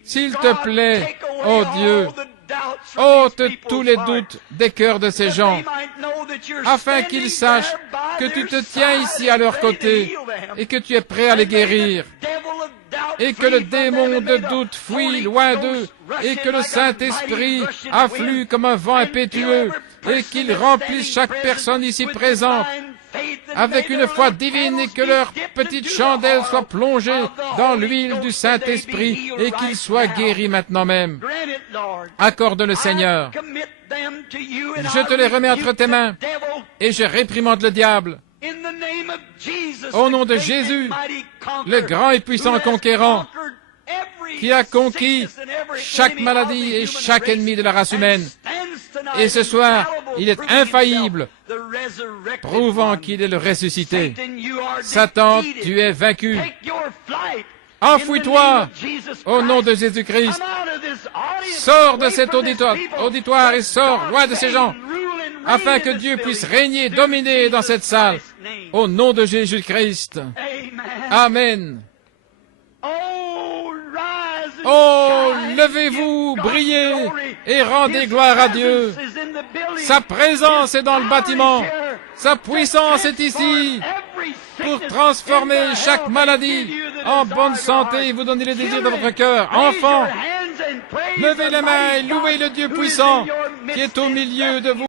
S'il te plaît, ô Dieu, ôte tous les doutes des cœurs de ces gens, afin qu'ils sachent que tu te tiens ici à leur côté et que tu es prêt à les guérir, et que le démon de doute fuit loin d'eux, et que le Saint-Esprit afflue comme un vent impétueux, et qu'il remplisse chaque personne ici présente avec une foi divine, et que leur petite chandelle soit plongée dans l'huile du Saint-Esprit, et qu'ils soient guéris maintenant même. Accorde-le, Seigneur. Je te les remets entre tes mains, et je réprimande le diable. Au nom de Jésus, le grand et puissant conquérant, qui a conquis chaque maladie et chaque ennemi de la race humaine. Et ce soir, il est infaillible, prouvant qu'il est le ressuscité. Satan, tu es vaincu. Enfouis-toi au nom de Jésus-Christ. Sors de cet auditoire et sors loin de ces gens, afin que Dieu puisse régner, dominer dans cette salle. Au nom de Jésus-Christ. Amen. Oh, levez-vous, brillez et rendez gloire à Dieu. Sa présence est dans le bâtiment. Sa puissance est ici pour transformer chaque maladie en bonne santé et vous donner le désir de votre cœur. Enfants, levez les mains et louez le Dieu puissant qui est au milieu de vous.